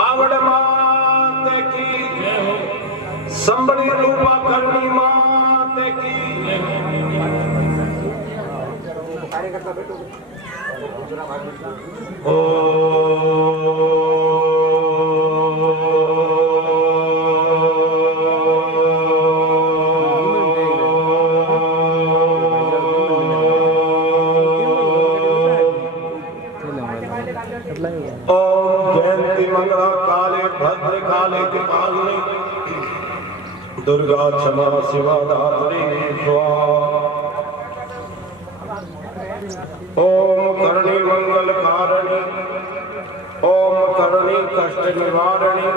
आवड़ मात की, संबड़ी रूपा करनी मात की। ओ दुर्गा क्षमा शिवा धात्री ओम करणी मंगल कारिणी, ओम करणी कष्ट निवारणी,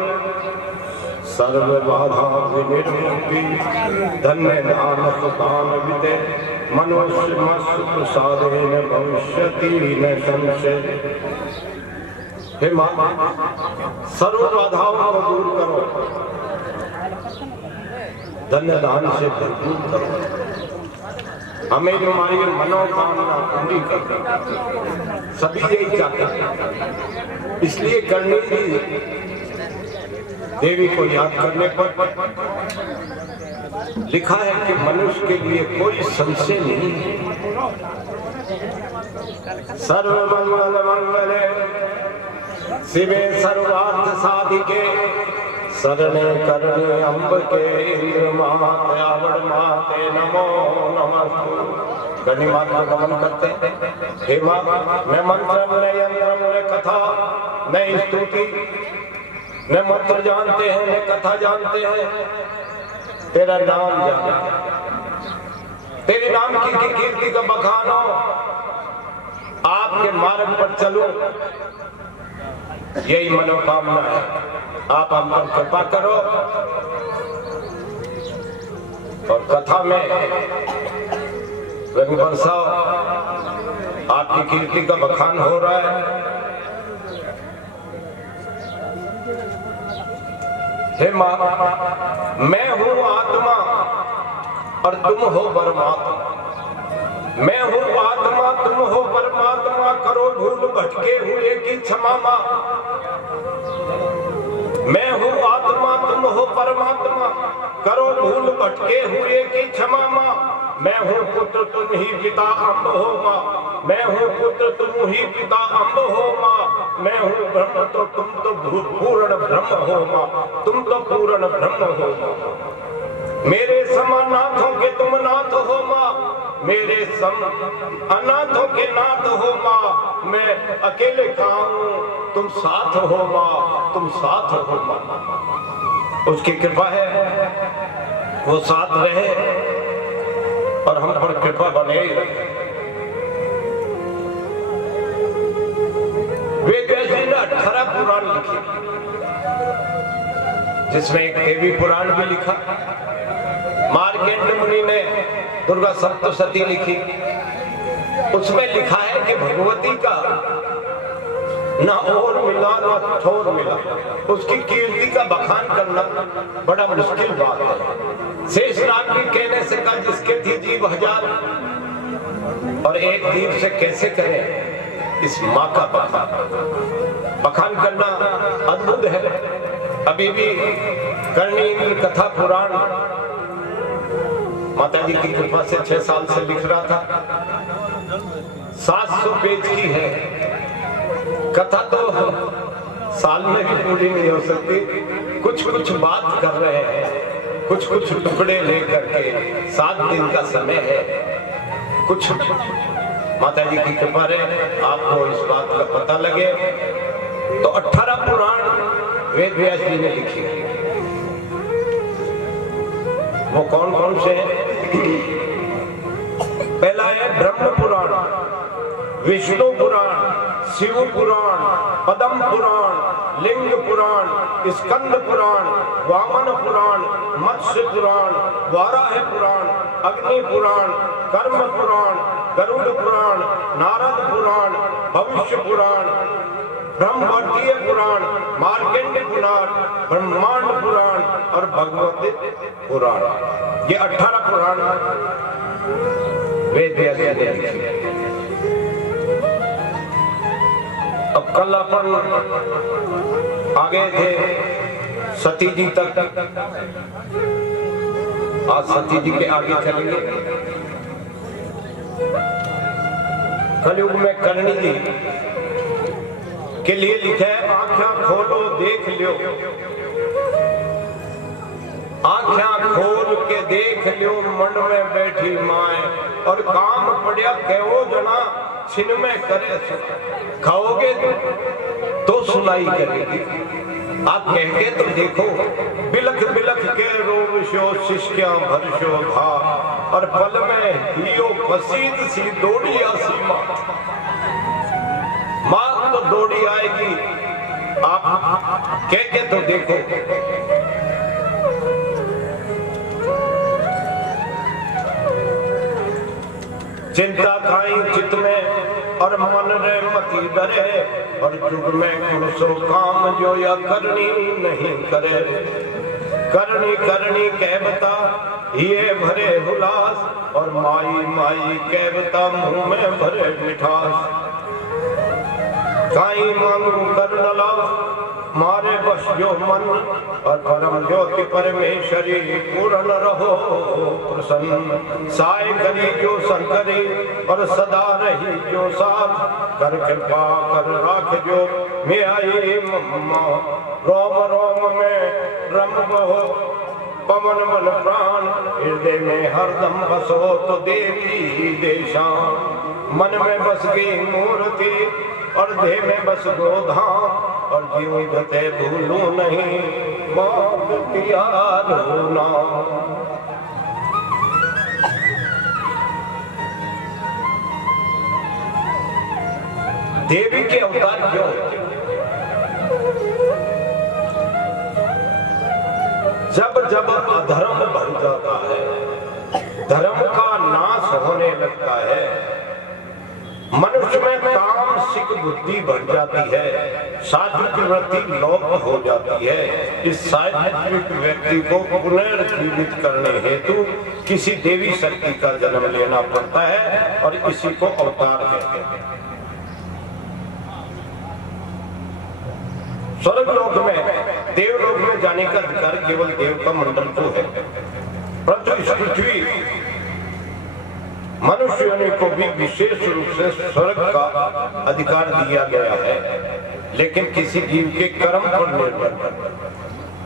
सर्व बाधा विनिर्मुक्ति, धन्य नानक दान विदे, मनुष्य मस्त प्रसादेन भविष्यति न संशय। हे मां, सर्व बाधाओं को दूर करो, धन्य दान से भरपूर करो, हमें हमारी मनोकामना पूरी कर। सभी यही चाहते हैं, इसलिए करनी भी देवी को याद करने पर लिखा है कि मनुष्य के लिए कोई संशय नहीं है। सर्व मंगल मंगले शिवे सर्वार्थ साधिके, शरणे करणे अम्ब के इंद्र माते आवड़ माते नमो नमस्तु। गणि मात को नमन करते हैं। हे मां, न मंत्र न यंत्र न कथा न स्तुति, न मंत्र जानते हैं न कथा जानते हैं, तेरा नाम जाने, तेरे नाम की कीर्ति का बखानो, आपके मार्ग पर चलो, यही मनोकामना है। आप हम पर कृपा करो और कथा में रंग बरसाओ, आपकी कीर्ति का बखान हो रहा है। हे मां, मैं हूं आत्मा और तुम हो परमात्मा, मैं हूं आत्मा तुम हो परमात्मा, करो भूल भटके हुए की क्षमा मां। मैं हूं आत्मा तुम हो परमात्मा, करो भूल भटके हुए की क्षमा मां। मैं हूं पुत्र तुम ही पिता अम्ब हो मां, मैं हूं पुत्र तुम ही पिता अम्ब हो मां। मैं हूं ब्रह्म तो तुम तो पूर्ण ब्रह्म हो मां, तुम तो पूर्ण ब्रह्म हो मां। मेरे समानाथों के तुम नाथ हो मां, मेरे सम अनाथों के नाथ हो मां। मैं अकेले कहां हूं, तुम साथ हो मां, तुम साथ हो मां। उसकी कृपा है, वो साथ रहे और हम पर कृपा बने ही रहे। वेद व्यास जी ने 18 पुराण लिखे, जिसमें एक देवी पुराण भी लिखा। मार्केंड मुनि ने दुर्गा सप्तशती लिखी, उसमें लिखा है कि भगवती का ना और मिला ना छोर मिला, उसकी कीर्ति का बखान करना बड़ा मुश्किल बात है। शेषनाग भी कहने से कहा, जिसके थी जीव हजार और एक जीव से कैसे करें इस माँ का बखान करना अद्भुत है। अभी भी करणी कथा पुराण माता जी की कृपा से 6 साल से लिख रहा था। 700 पेज की है कथा, तो साल में भी पूरी नहीं हो सकती। कुछ कुछ बात कर रहे हैं, कुछ कुछ टुकड़े लेकर के 7 दिन का समय है। कुछ माता जी की कृपा रहे आपको इस बात का पता लगे। तो 18 पुराण वेद व्यास जी ने लिखी। वो कौन कौन से हैं? पहला है ब्रह्म पुराण, विष्णु पुराण, शिव पुराण, पद्म पुराण, लिंग पुराण, स्कंद पुराण, वामन पुराण, मत्स्य पुराण, वाराह पुराण, अग्नि पुराण, कर्म पुराण, गरुड़ पुराण, नारद पुराण, भविष्य पुराण, ब्रह्मवर्तीय पुराण, मार्कंडेय पुराण, ब्रह्मांड पुराण और भगवत पुराण। ये 18 पुराण वेद व्यास जी ने लिखे। अब कल अपन आगे थे सती जी तक, आज सती जी के आगे चलेंगे। कलयुग में करणी जी के लिए लिखा है, आँखें खोलो देख लियो, आँखें खोल के देख लियो, मन में बैठी माए, और काम पड़िया कहो जना छिन में करे, खाओगे तो सुनाई करेगी। आप कह के तो देखो, बिलख बिलख के रोवशो शिष्या भरशो था, और पल में हियो फसीद सी दौड़ी आसी माँ, माँ तो दौड़ी आएगी। आप कह के तो देखो। चिंता खाई चित में और मन रे मती डरे, और जुग में कुरसो काम जो या करनी नहीं करे। करनी करनी कहबता ये भरे हुलास, और माई माई कहबता मुंह में भरे मिठास। काई मांगू कर डला मारे बस जो मन, और परम ज्योति परमेश्वरी पूर्ण रहो प्रसन्न। साय करी जो शंकरी और सदा रही जो साथ, कर कृपा कर राख जो मैं आई मम्मा। रोम रोम में रम बहो पवन मन प्राण, हृदय में हरदम बसो तो देवी देशान। मन में बस गई मूर्ति और देह में बस गोधाम, और जीवित भूलू नहीं मौत त्यारो नाम। देवी के अवतार क्यों? जब जब अधर्म बढ़ जाता है, धर्म का नाश होने लगता है, मनुष्य में तामसिक बुद्धि बढ़ जाती है, सात्विक वृत्ति लोप हो जाती है। इस सात्विक व्यक्ति को पुनर्जीवित करने हेतु किसी देवी शक्ति का जन्म लेना पड़ता है, और इसी को अवतार कहते हैं। स्वर्गलोक में, देवलोक में जाने का अधिकार केवल देव का मंडल को है, परंतु इस पृथ्वी मनुष्यों को भी विशेष रूप से स्वर्ग का अधिकार दिया गया है, लेकिन किसी जीव के कर्म पर निर्भर।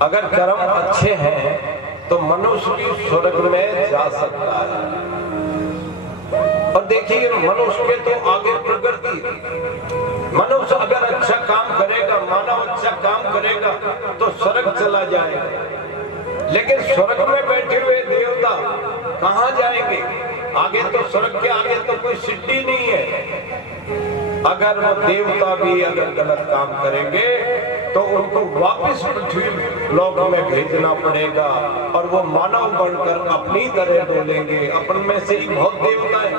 अगर कर्म अच्छे हैं तो मनुष्य भी स्वर्ग में जा सकता है। और देखिए, मनुष्य के तो आगे प्रगति। मनुष्य अगर अच्छा काम करेगा, मानव अच्छा काम करेगा तो स्वर्ग चला जाएगा, लेकिन स्वर्ग में बैठे हुए देवता कहाँ जाएंगे? आगे तो स्वर्ग के आगे तो कोई सिद्धि नहीं है। अगर वो देवता भी अगर गलत काम करेंगे तो उनको वापस पृथ्वी लोक में भेजना पड़ेगा, और वो मानव बनकर अपनी तरह बोलेंगे। अपन में से ही बहुत देवता है,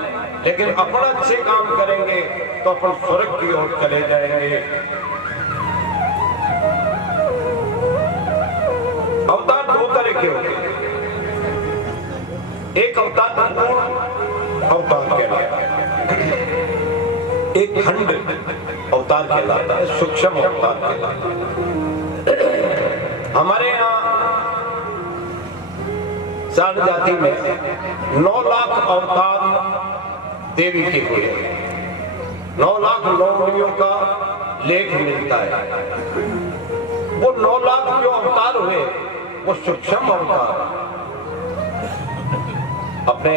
लेकिन अपन अच्छे काम करेंगे तो अपन स्वर्ग की ओर चले जाएंगे। अवतार दो तरह के होते हैं। एक अवतार अवतार कहलाता है, एक खंड अवतार कहलाता है, सूक्ष्म अवतार कहलाता है। हमारे यहाँ साध जाति में 9 लाख अवतार देवी के हुए, 9 लाख लोमड़ियों का लेख मिलता है। वो 9 लाख जो अवतार हुए वो सूक्ष्म अवतार। अपने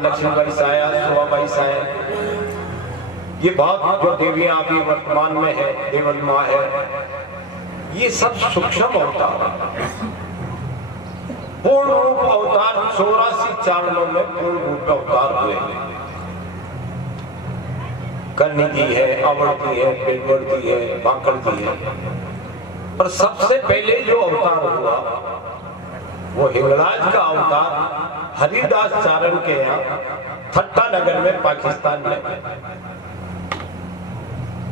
लक्ष्मीबाई साया, शोभाबाई साया, ये बहुत जो देवियां अभी वर्तमान में है, देवल माँ है, ये सब सूक्ष्म अवतार। पूर्ण रूप अवतार 84 चारणों में पूर्ण रूप अवतार हुए। करनी जी है, अवड़ती है, पिलवड़ती है, बांकड़ती है। पर सबसे पहले जो अवतार हुआ वो हिंगलाज का अवतार हरिदास चारण के यहाँ थट्टा नगर में, पाकिस्तान में।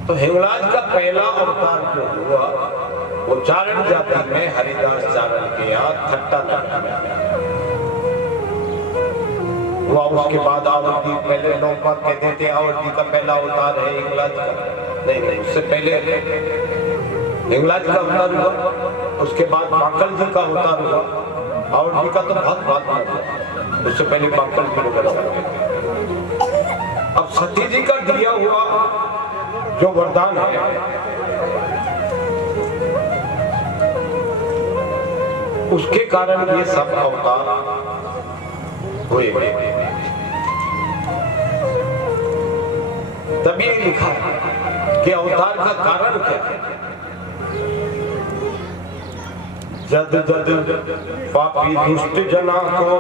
तो हिंगलाज का पहला अवतार जो हुआ वो चारण जाति में हरिदास चारण के यहाँ थट्टा नगर में। हुआ। उसके बाद आवत जी, पहले लोग बात कहते थे आवत जी का पहला अवतार है हिंगलाज का, नहीं, उससे पहले हिंगलाज का अवतार हुआ, उसके बाद पाकल जी का अवतार हुआ। आवत जी का तो बहुत बाद में हुआ, उससे पहले पाकल जी वगैरह। अब सती जी का दिया हुआ जो वरदान है, उसके कारण ये सब अवतार हुए। तभी लिखा कि अवतार का कारण क्या है। जद जद पापी दुष्ट जना को,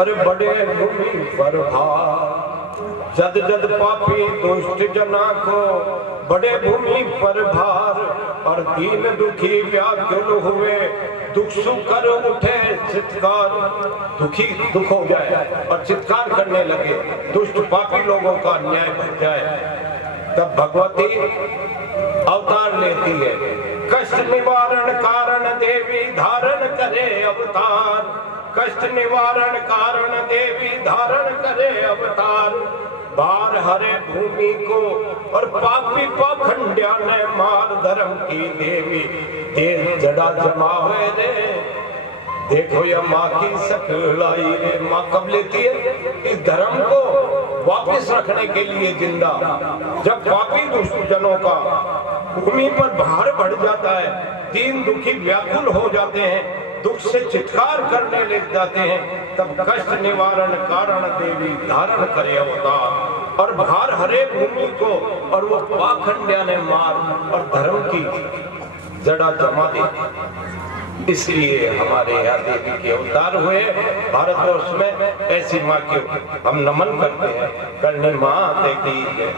अरे बड़े भूमि पर भार। जद जद पापी दुष्ट जना को, बड़े भूमि पर भार। और दीन दुखी व्याकुल हुए, दुख सुख कर उठे चित्कार। दुखी दुख हो जाए और चित्कार करने लगे, दुष्ट पापी लोगों का अन्याय बढ़ जाए, तब भगवती अवतार लेती है। कष्ट निवारण कारण देवी धारण करे अवतार। कष्ट निवारण कारण देवी धारण करे अवतार। बार हरे भूमि को और पापी पाखंड्या ने मार। धर्म की देवी देह जड़ा जमावे रे, देखो ये माँ की सकलाई रे। माँ कब लेती है इस धर्म को वापस रखने के लिए जिंदा। जब पापी दुष्ट जनों का भूमि पर भार बढ़ जाता है, दीन दुखी व्याकुल हो जाते हैं, दुख से चित्कार करने लग जाते हैं, तब कष्ट निवारण कारण देवी धारण करे अवतार। और भार हरे भूमि को और वो पाखंड्या ने मार और धर्म की जड़ा जमा दी। इसलिए हमारे यहाँ देवी के अवतार हुए। भारतवर्ष में ऐसी माँ के हम नमन करते हैं। करनी माँ देखी है।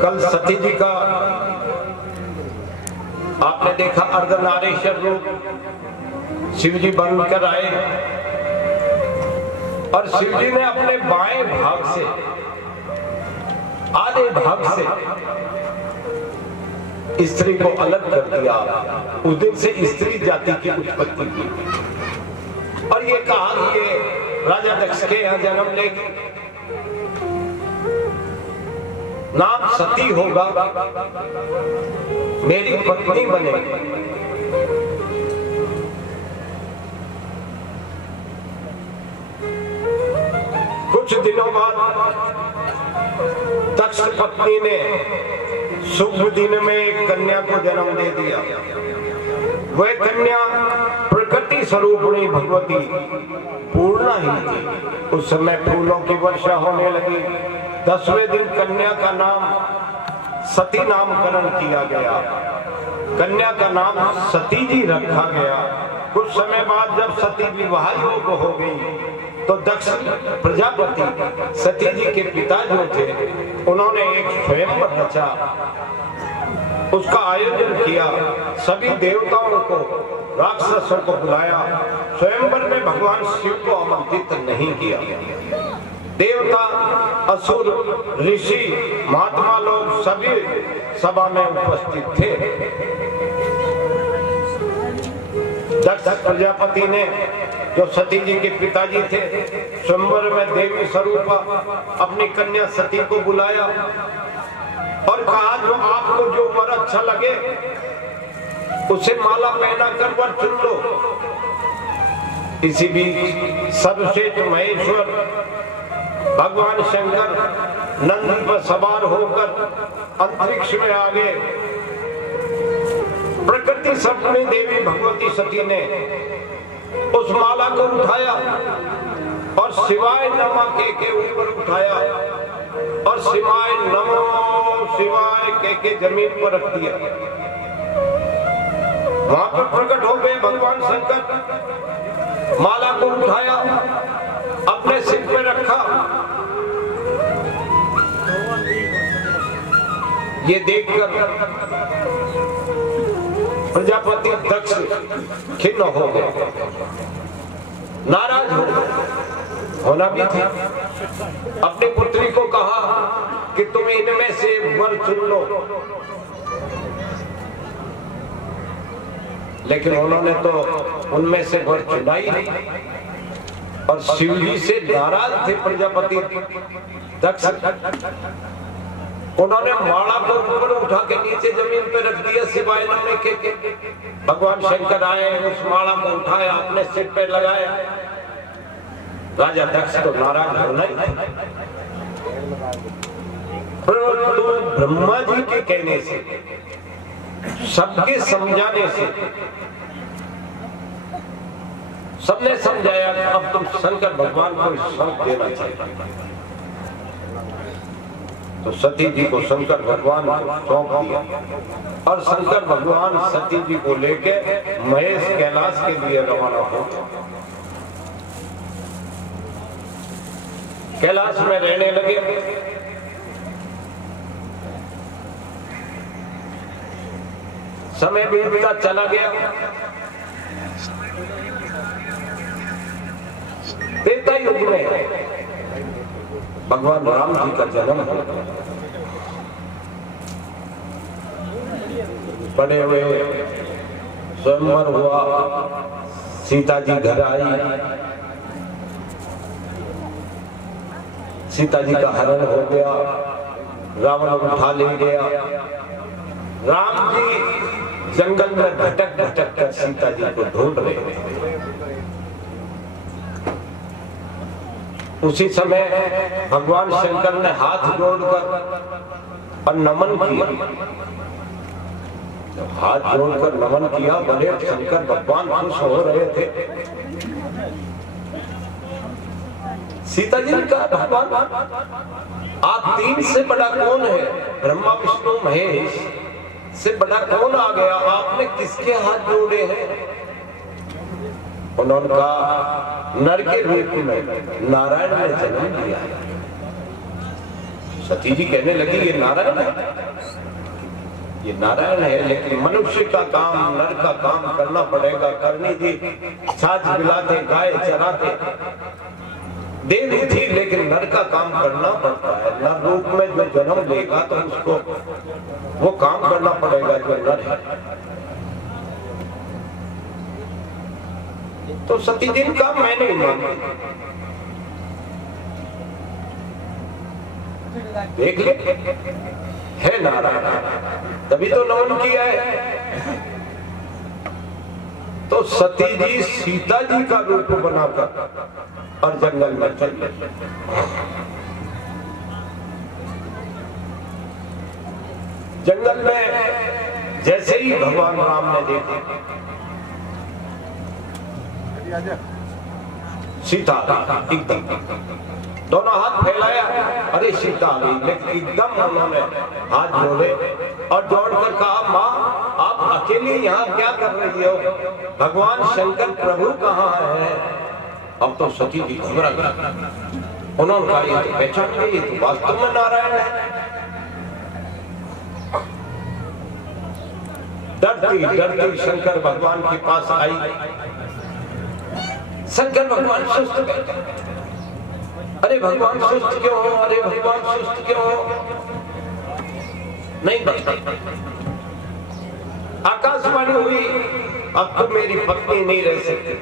कल सती जी का आपने देखा अर्धनारीश्वर रूप शिव जी बनकर आए और शिव जी ने अपने बाएं भाग से, आधे भाग से स्त्री को अलग कर दिया। उस दिन से स्त्री जाति की उत्पत्ति हुई और ये कहा कि ये राजा दक्ष के यहाँ जन्म लेगी, नाम सती होगा, मेरी पत्नी बनेगी। कुछ दिनों बाद दक्ष पत्नी ने शुभ दिन में एक कन्या को जन्म दे दिया। वह कन्या प्रकृति स्वरूपिणी भगवती पूर्णा ही थी। उस समय फूलों की वर्षा होने लगी। 10वें दिन कन्या का नाम सती नामकरण किया गया। कन्या का नाम सती जी रखा गया। कुछ समय बाद जब सती विवाह योग्य हो गई तो दक्ष प्रजापति सती जी के पिता जो थे, उन्होंने एक स्वयंवर रचा, उसका आयोजन किया। सभी देवताओं को, राक्षसों को बुलाया। स्वयंवर में भगवान शिव को आमंत्रित नहीं किया। देवता, असुर, ऋषि, महात्मा लोग सभी सभा में उपस्थित थे। दक्ष प्रजापति ने, जो सती जी के पिताजी थे, स्वयंवर में देवी स्वरूपा अपनी कन्या सती को बुलाया और कहा जो आपको जो वर अच्छा लगे उसे माला पहना कर वर चुन लो। इसी बीच सर्वश्रेष्ठ महेश्वर भगवान शंकर नंदी पर सवार होकर अंतरिक्ष में आ गए। प्रकृति सपनी देवी भगवती सती ने उस माला को उठाया और शिवाय नमः के ऊपर उठाया और शिवाय नमो शिवाय के जमीन पर रख दिया। वहां पर प्रकट हो गए भगवान शंकर। माला को उठाया, अपने सिर पे रखा। ये देखकर प्रजापति दक्ष खिन्न हो गए। नाराज होना भी था। अपनी पुत्री को कहा कि तुम इनमें से वर चुन लो, लेकिन उन्होंने तो उनमें से वर चुना ही नहीं और शिव जी से नाराज थे प्रजापति दक्ष। उन्होंने माला को ऊपर उठा के नीचे जमीन पे रख दिया सिवाय नमने के। भगवान शंकर आए, उस माला को उठाया, अपने सिर पे लगाया। राजा दक्ष तो नाराज होना ही था। ब्रह्मा जी के कहने से, सबके समझाने से सबने समझाया कि अब तुम शंकर भगवान को सौंप देना चाहिए। तो सती जी को शंकर भगवान को सौंप दिया और शंकर भगवान सती जी को लेके महेश कैलाश के लिए रवाना हो। कैलाश में रहने लगे। समय बीतता चला गया। त्रेता युग में भगवान राम जी का जन्म हो। बड़े हुए, स्वयंवर हुआ, सीता जी घर आई, सीता जी का हरण हो गया, रावण उठा ले गया। राम जी जंगल में भटक भटक कर सीता जी को ढूंढ रहे थे। उसी समय भगवान शंकर ने हाथ जोड़कर और नमन किया। जब हाथ जोड़कर नमन किया, बड़े शंकर भगवान खुश हो रहे थे। सीता जी ने कहा, भगवान आप तीन से बड़ा कौन है? ब्रह्मा विष्णु महेश से बड़ा कौन आ गया? आपने किसके हाथ जोड़े हैं? उन्होंने कहा, नर के रूप में नारायण ने जन्म लिया। सती जी कहने लगी, ये नारायण है, ये नारायण है, लेकिन मनुष्य का काम, नर का काम करना पड़ेगा। करनी जी छाछ मिलाते, गाय चराते, देवी थी, लेकिन नर का काम करना पड़ता है। नर रूप में जो जन्म लेगा तो उसको वो काम करना पड़ेगा जो नर है। तो सती जी का मैं नहीं मानती। देख ले, है नारायण, तभी तो नमन किया है। तो सती जी सीता जी का रूप बनाकर और जंगल में चल गए। जंगल में जैसे ही भगवान राम ने देखा सीता एकदम दोनों हाथ फैलाया, अरे सीता आ गई, लेकिन एकदम उन्होंने हाथ जोड़े और जोड़कर कहा, माँ आप अकेले यहाँ क्या कर रही हो? भगवान शंकर प्रभु कहाँ है? अब तो सती जी घबरा गई। उन्होंने कहा, ये तो पहचान गई, ये तो वास्तव में नारायण है। डरती डरती शंकर भगवान के पास आई। शंकर भगवान सुस्त बैठे। अरे भगवान सुस्त क्यों हो? अरे भगवान सुस्त क्यों हो? नहीं बता। आकाशवाणी हुई, अब तो मेरी पत्नी नहीं रह सकती,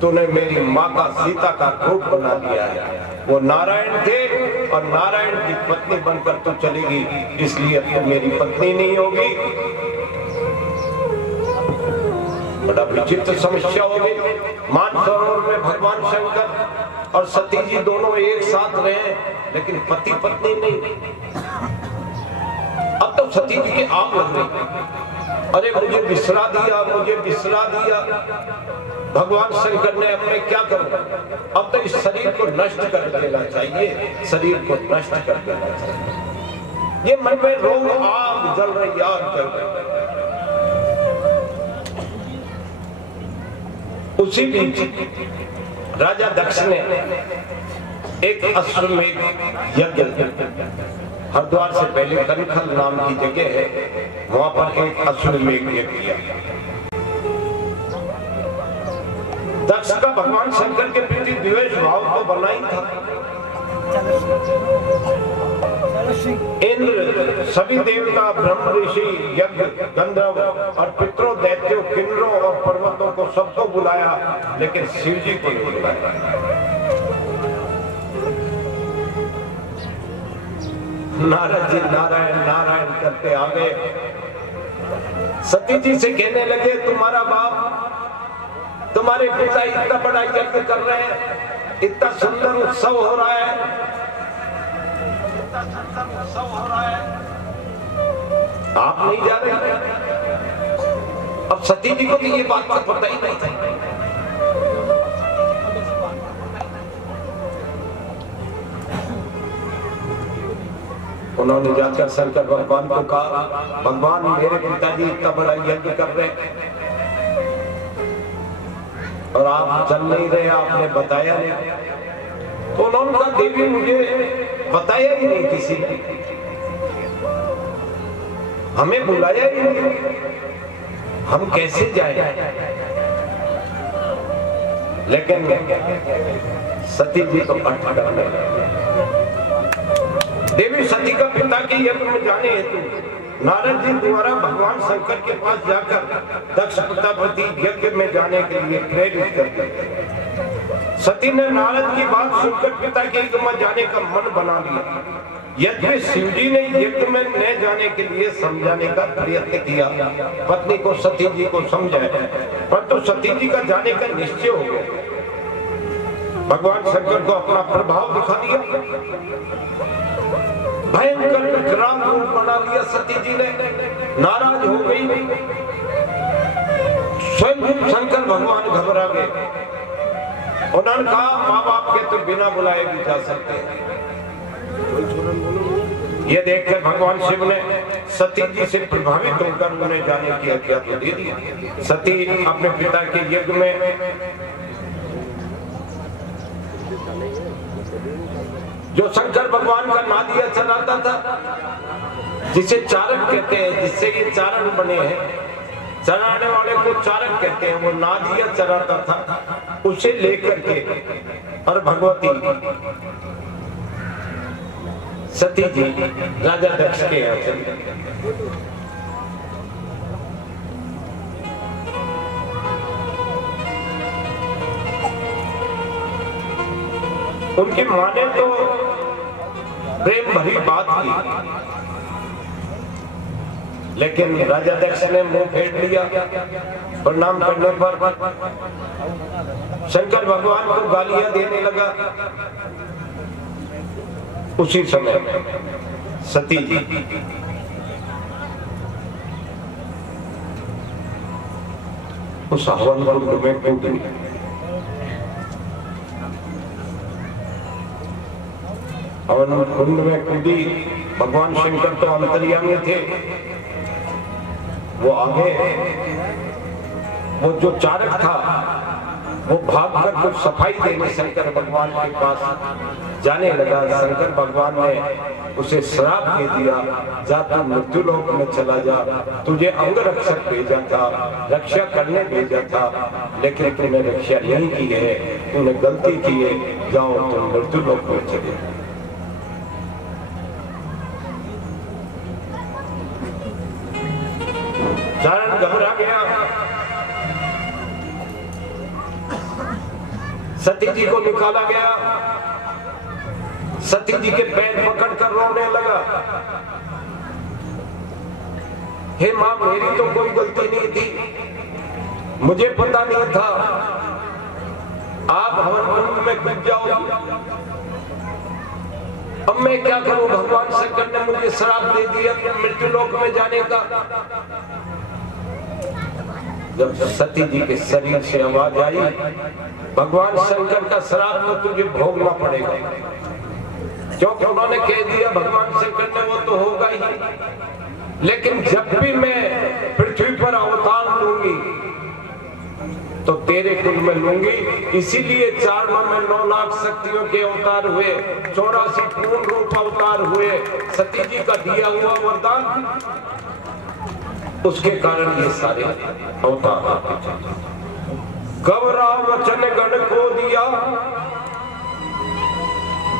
तूने मेरी माँ का सीता का रूप बना दिया है। वो नारायण थे और नारायण की पत्नी बनकर तू चलेगी, इसलिए अब तो मेरी पत्नी नहीं होगी। बड़ा विचित्र समस्या हो गई। मानसरोवर में भगवान शंकर और सती जी दोनों एक साथ रहे, लेकिन पति पत्नी नहीं। अब तो सती जी की आग लग रही, अरे मुझे बिसरा दिया, मुझे बिसरा दिया। भगवान शंकर ने अपने क्या करो, अब तो इस शरीर को नष्ट कर देना चाहिए, शरीर को नष्ट कर देना चाहिए। ये मन में रोग, आग जल रही, आग जल रही। उसी बीच राजा दक्ष ने एक अश्वमेध यज्ञ, हरिद्वार से पहले कनखल नाम की जगह है, वहां पर एक अश्वमेध यज्ञ किया। दक्ष का भगवान शंकर के प्रति द्वेष भाव तो बना ही था। इंद्र, सभी देवता, ब्रह्म ऋषि, यज्ञ, गंधर्व और पितरों, दैत्यों, किन्नरों और पर्वतों को सबको बुलाया, लेकिन शिव जी को नहीं बुलाया। नारद जी नारायण नारायण करते आ गए। सती जी से कहने लगे, तुम्हारा बाप, तुम्हारे पिता इतना बड़ा यज्ञ कर रहे हैं, इतना सुंदर उत्सव हो रहा है, आप नहीं जा रहे। अब सती जी को तो ये बात का पता ही नहीं था। उन्होंने जाकर शंकर भगवान को कहा, भगवान मेरे पिताजी इतना बड़ा यज्ञ कर रहे और आप चल नहीं रहे, आपने बताया नहीं। तो उन्होंने कहा, देवी मुझे बताया ही नहीं किसी ने, हमें बुलाया ही नहीं, हम कैसे जाए। लेकिन सती जी तो अटक गए। देवी सती का पिता के यज्ञ में जाने हेतु नारद जी द्वारा भगवान शंकर के पास जाकर दक्ष प्रजापति यज्ञ में जाने के लिए प्रेरित कर दिया। सती ने नारद की बात सुनकर पिता के यज्ञ में जाने का मन बना लिया। यद्यपि शिव जी ने यज्ञ में न जाने के लिए समझाने का प्रयत्न किया, पत्नी को सती जी को समझाया, परंतु सती जी का जाने का निश्चय हो गया। भगवान शंकर को अपना प्रभाव दिखा दिया, भयंकर विकराल रूप बना लिया सती जी ने, नाराज हो गई। स्वयं शंकर भगवान घबरा गए। उन्होंने कहा, माँ बाप के तो बिना बुलाए भी जा सकते हैं। ये देखकर भगवान शिव ने सती जी से प्रभावित होकर उन्हें जाने की आज्ञा तो दे दी। सती अपने पिता के यज्ञ में जो शंकर भगवान का नादिया चलाता था, जिसे चारक कहते हैं, जिससे ये चारण बने हैं, चराने वाले को चारक कहते हैं, वो नादिया चलाता था, उसे लेकर के और भगवती सती जी राजा दक्ष के यहाँ चली। उनकी मां ने तो प्रेम भरी बात की, लेकिन राजा दक्ष ने मुंह फेर लिया। प्रणाम करने पर शंकर भगवान को गालियां देने लगा। उसी समय सती जी उस हवन कुंड में कूद गई। हवन कुंड में कूदी। भगवान शंकर तो अंतर्यामी थे, वो आगे, वो जो चारक था वो भागकर कुछ सफाई देने शंकर भगवान के पास जाने लगा। शंकर भगवान ने उसे श्राप दे दिया, जा तू मृत्यु लोक में चला जा, तुझे अंग रक्षक भेजा था, रक्षा करने भेजा था, लेकिन तूने रक्षा नहीं की है, तूने गलती की है, जाओ तुम मृत्यु लोक में चले। चारण घबरा गया। सती जी को निकाला गया। सती जी के पैर पकड़कर रोने लगा। हे मां, मेरी तो कोई गलती नहीं थी, मुझे पता नहीं था, आप हवन कुंड में कूद जाओ, अब मैं क्या करूं? भगवान शंकर ने मुझे श्राप दे दिया मृत्यु लोक में जाने का। जब सती जी के शरीर से आवाज आई, भगवान शंकर का श्राप तो तुझे भोगना पड़ेगा, क्योंकि उन्होंने कह दिया भगवान शंकर ने, वो तो होगा ही, लेकिन जब भी मैं पृथ्वी पर अवतार लूंगी तो तेरे कुल में लूंगी। इसीलिए 4 में 9 लाख शक्तियों के अवतार हुए, 84 पूर्ण रूप अवतार हुए, सती जी का दिया हुआ वरदान, उसके कारण ये सारे अवतार गवरा वचन गण को दिया,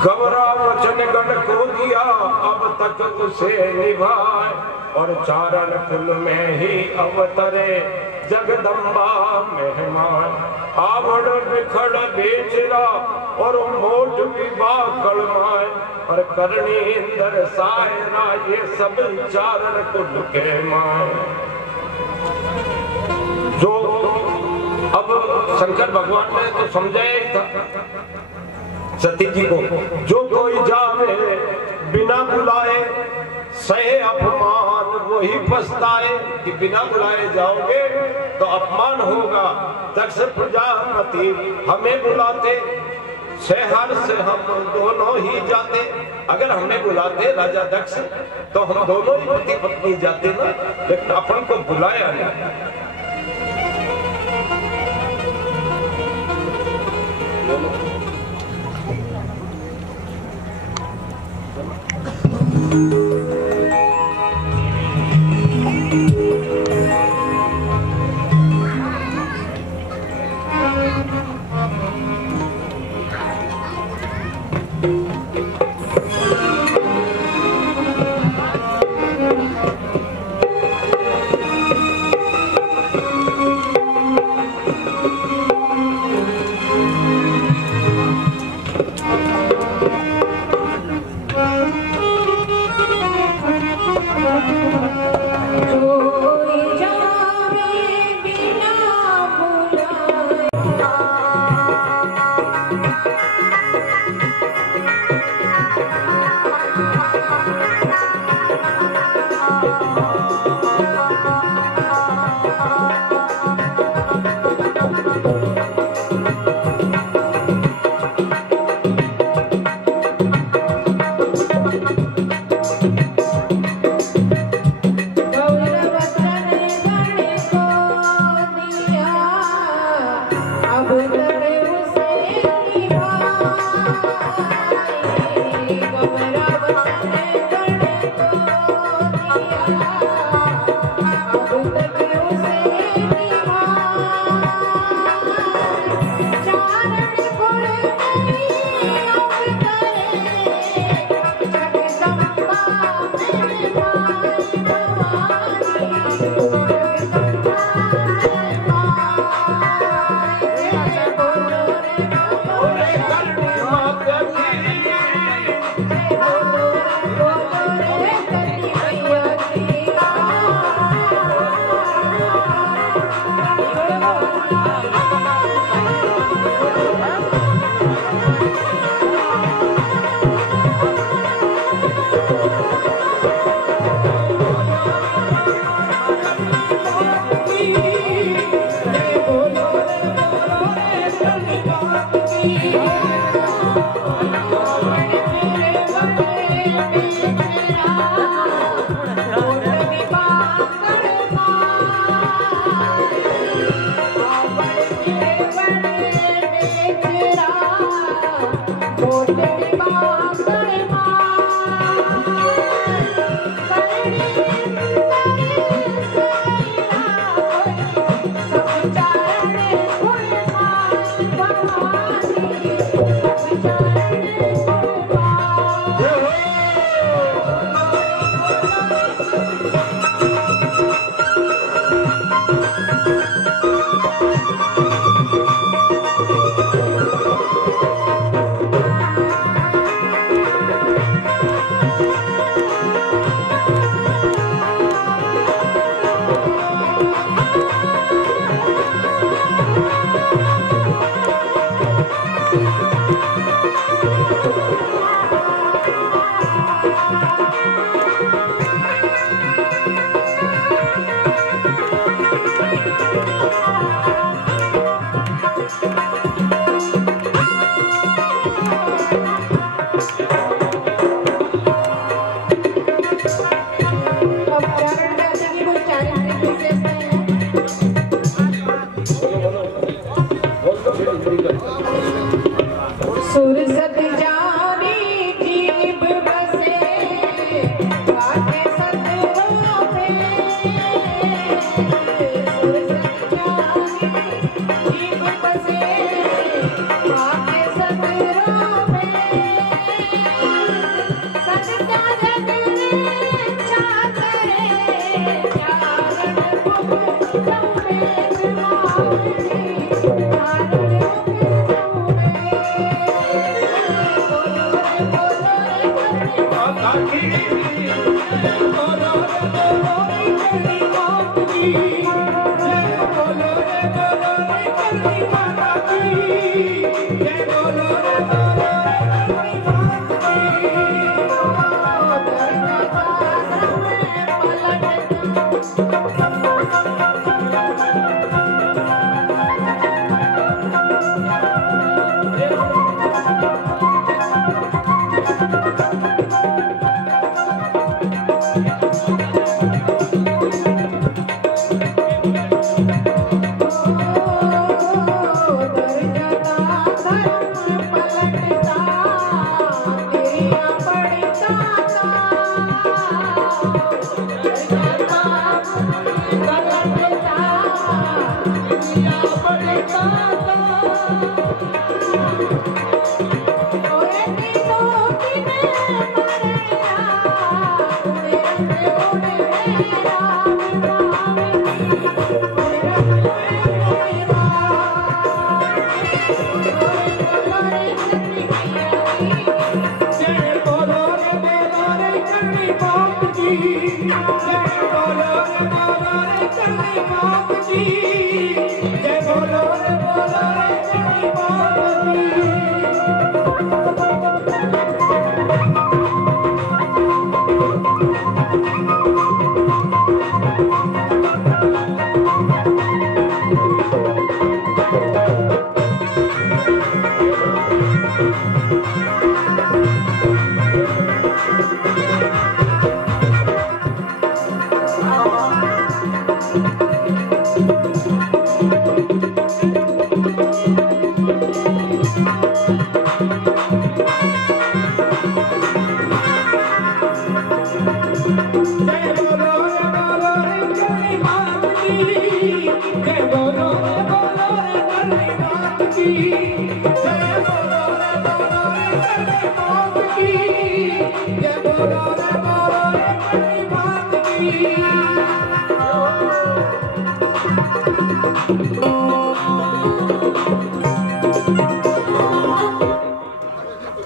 गवरा वचन गण को दिया, अब तक उसे निभाए। और चारण कुल में ही अवतरे जगदम्बा मेहमान। आवड़ बिखड़ बेचरा और मोट विवाह कलमाए। और करणी इंद्र सायरा ये सब चारण कुल के माए। जो अब शंकर भगवान ने तो समझाया ही था सती जी को, जो कोई जावे बिना बुलाए सहे अपमान वही पछताए। कि बिना बुलाए जाओगे तो अपमान होगा। दक्ष प्रजापति हमें बुलाते, शहर से हम दोनों ही जाते। अगर हमें बुलाते राजा दक्ष तो हम दोनों ही पति पत्नी जाते ना, लेकिन अपन को बुलाया नहीं। जीव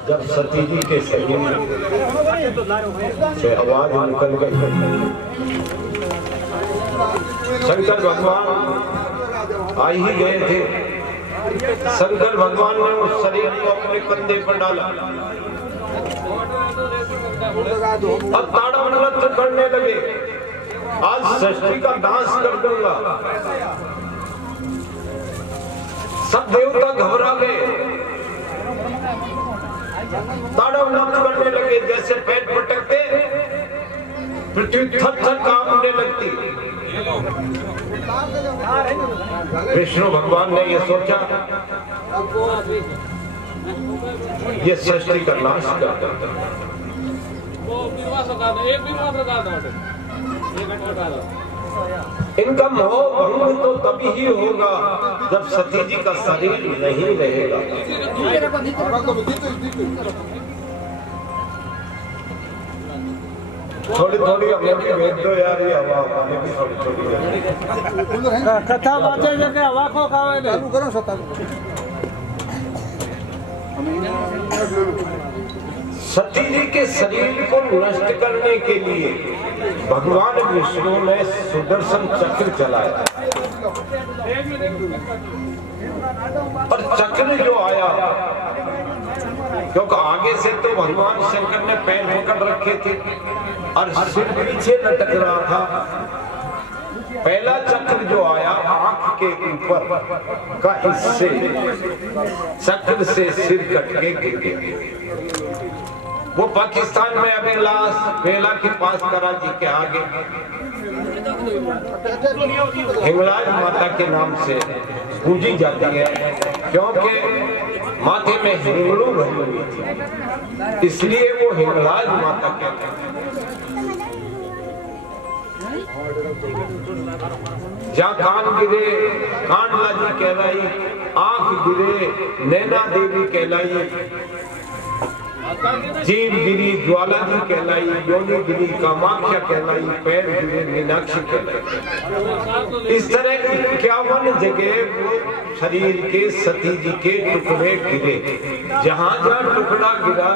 जब सती जी के शरीर से आवाज निकल गई, शंकर भगवान आ ही गए थे। शंकर भगवान ने उस शरीर को अपने कंधे पर डाला और ताड़व नृत्य करने लगे। आज षष्ठी का डांस कर दूंगा। सब देवता घबरा गए, ताड़व नृत्य करने लगे। जैसे पैर पटकते पृथ्वी थर थर कांपने लगती। विष्णु भगवान ने ये सोचा ये सृष्टि का नाश कर देता। इनका मोह भंग तो तभी ही होगा जब सती जी का शरीर नहीं रहेगा। थोड़ी थोड़ी हमें भी भेज दो यार, ये हवा हमें भी थोड़ी थोड़ी कथा बातें जगह हवा को खावे चालू करो सता। सती जी के शरीर को नष्ट करने के लिए भगवान विष्णु ने सुदर्शन चक्र चलाया और चक्र जो आया, क्योंकि आगे से तो भगवान शंकर ने पैर पकड़ रखे थे और सिर पीछे लटक रहा था। पहला चक्र जो आया आंख के ऊपर का हिस्से चक्र से सिर कट के गिर गया। वो पाकिस्तान में अभी लाश बेला के पास कराची के आगे हिंगलाज माता के नाम से पूजी जाती है, क्योंकि माथे में हिंगलू भरी हुई थी, इसलिए वो हिंगलाज माता कहते हैं। जहाँ कान गिरे कांडला जी कहलाई, आंख गिरे नैना देवी कहलाई, जीव गिरी ज्वाला जी कहलाई, योनि गिरी कामाख्या कहलाई, पैर गिरे मीनाक्षी कहलाई। इस तरह 51 जगह शरीर के सती जी के टुकड़े गिरे। जहां जहां टुकड़ा गिरा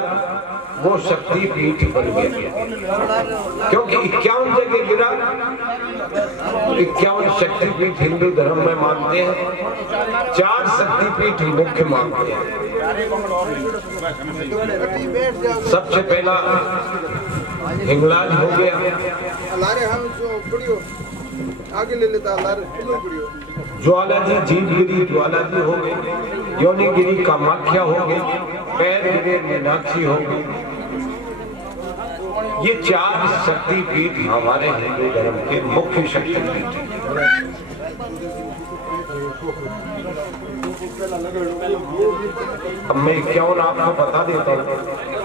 वो शक्ति पीठ बन गया, क्योंकि 51 जगह गिरा। 51 शक्ति पीठ हिंदू धर्म में मानते हैं, 4 शक्ति पीठ मुख्य मानते हैं। सबसे पहला हिंगलाज हो गया, आगे ले लेता ज्वाला जी, जीवगिरी ज्वाला जी हो गए, योनिगिरी कामाख्या हो गए, पैर गिरे मीनाक्षी हो गई। ये 4 शक्तिपीठ हमारे हिंदू धर्म के मुख्य शक्तिपीठ हैं। अब मैं 51 आपको बता देता हूँ,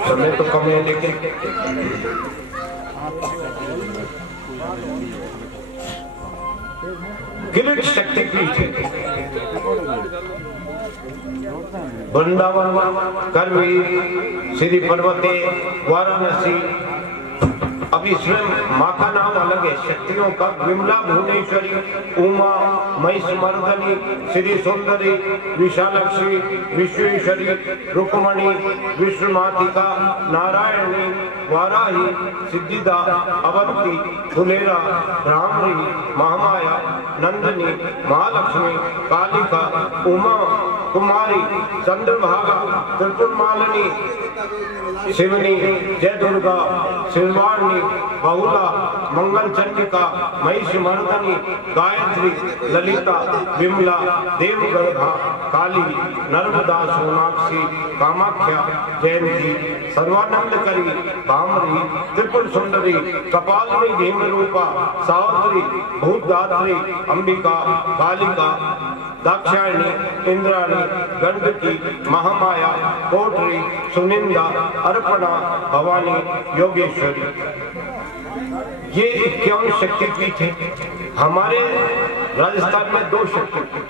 समय तो कम है लेकिन किरीट शक्तिपीठ है। वृंदावन, करवीर, श्री पर्वते, वाराणसी। अब इसमें माँ का नाम अलग है, शक्तियों का विमला, भुवनेश्वरी, उमा, महिषमर्दनी, श्री सुंदरी, विशालक्षी, विश्वेश्वरी, रुक्मणी, विश्वनाथिका, नारायणी, वाराही, सिद्धिदा, अवंती, फुलेरा, भ्रामरी, महामाया, नंदिनी, महालक्ष्मी, कालिका, उमा, कुमारी, चंद्रभागा, त्रिपुरमालिनी, शिवनी, जय दुर्गा, शिववाणी, बहुला, मंगल चंडिका, महिषमर्दनी, गायत्री, ललिता, विमला, देवगर्भा, काली, नर्मदा, सोनाक्षी, कामाख्या, जयंती, सर्वानंदकरी, भामरी, त्रिपुर सुंदरी, कपालिनी, भीमरूपा, सावित्री, भूतदात्री, अंबिका, कालिका, दाक्षायणी, इंद्राणी, गंडकी, महामाया, कोटरी, सुनिंदा, अर्पणा, भवानी, योगेश्वरी। ये 51 शक्तिपीठ है। हमारे राजस्थान में 2 शक्तिपीठ,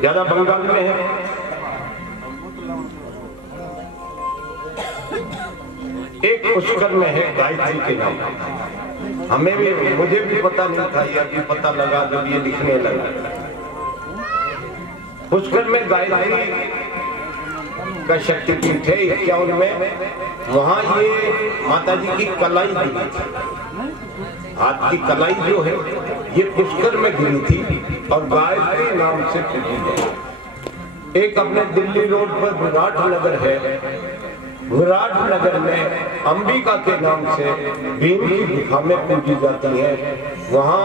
ज्यादा बंगाल में है। एक पुष्कर में है गायत्री के नाम। हमें भी, मुझे भी पता नहीं था, यह भी पता लगा जब ये लिखने लगा। पुष्कर में गायत्री का शक्तिपीठ है 51 में। वहां ये माता जी की कलाई गिरी थी, हाथ की कलाई जो है ये पुष्कर में गिरी थी और गायत्री नाम से पूजी गई। एक अपने दिल्ली रोड पर विराट नगर है, विराट नगर में अंबिका के नाम से भीम की गुफा में पूजी जाती है। वहां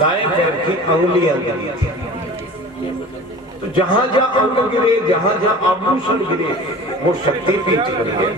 दाएं पैर की अंगुलियां गिरी थी। तो जहां जहां अंग गिरे, जहां जहां आभूषण गिरे, वो शक्तिपीठ बन गए।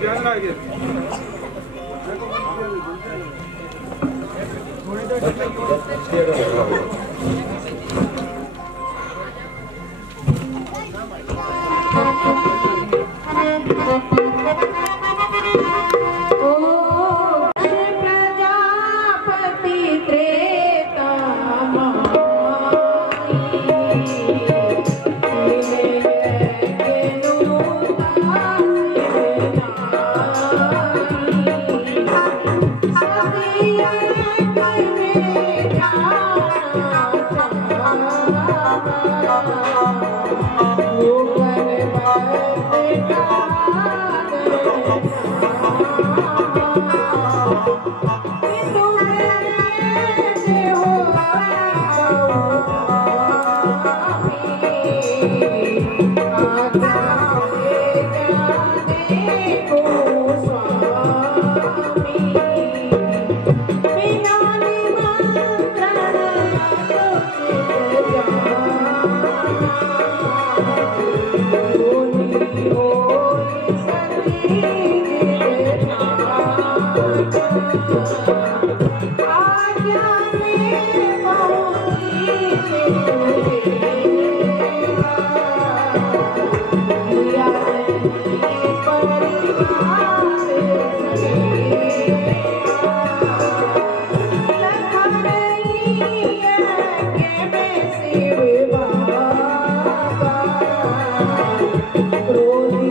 रोली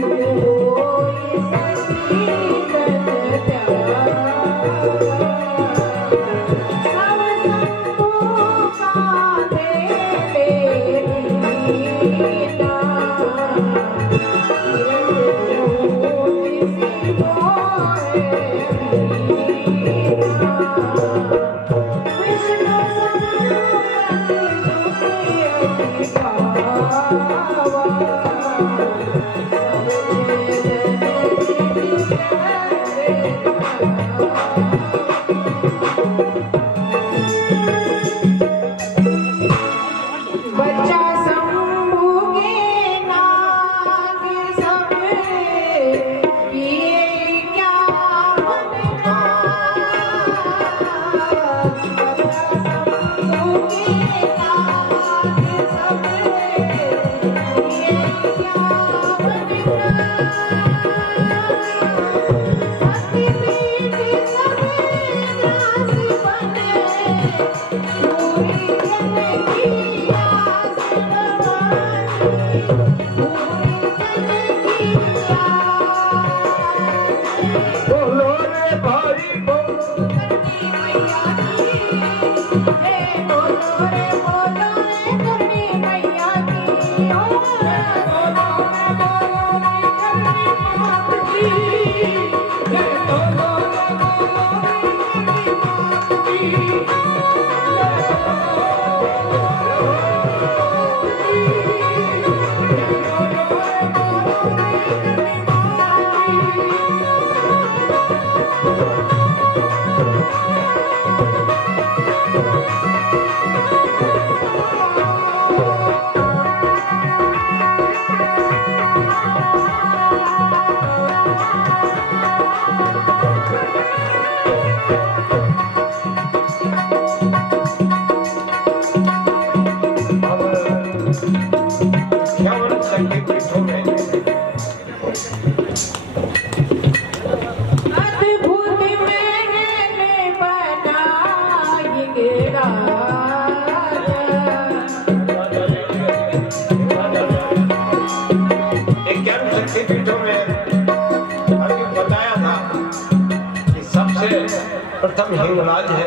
प्रथम हिंगलाज है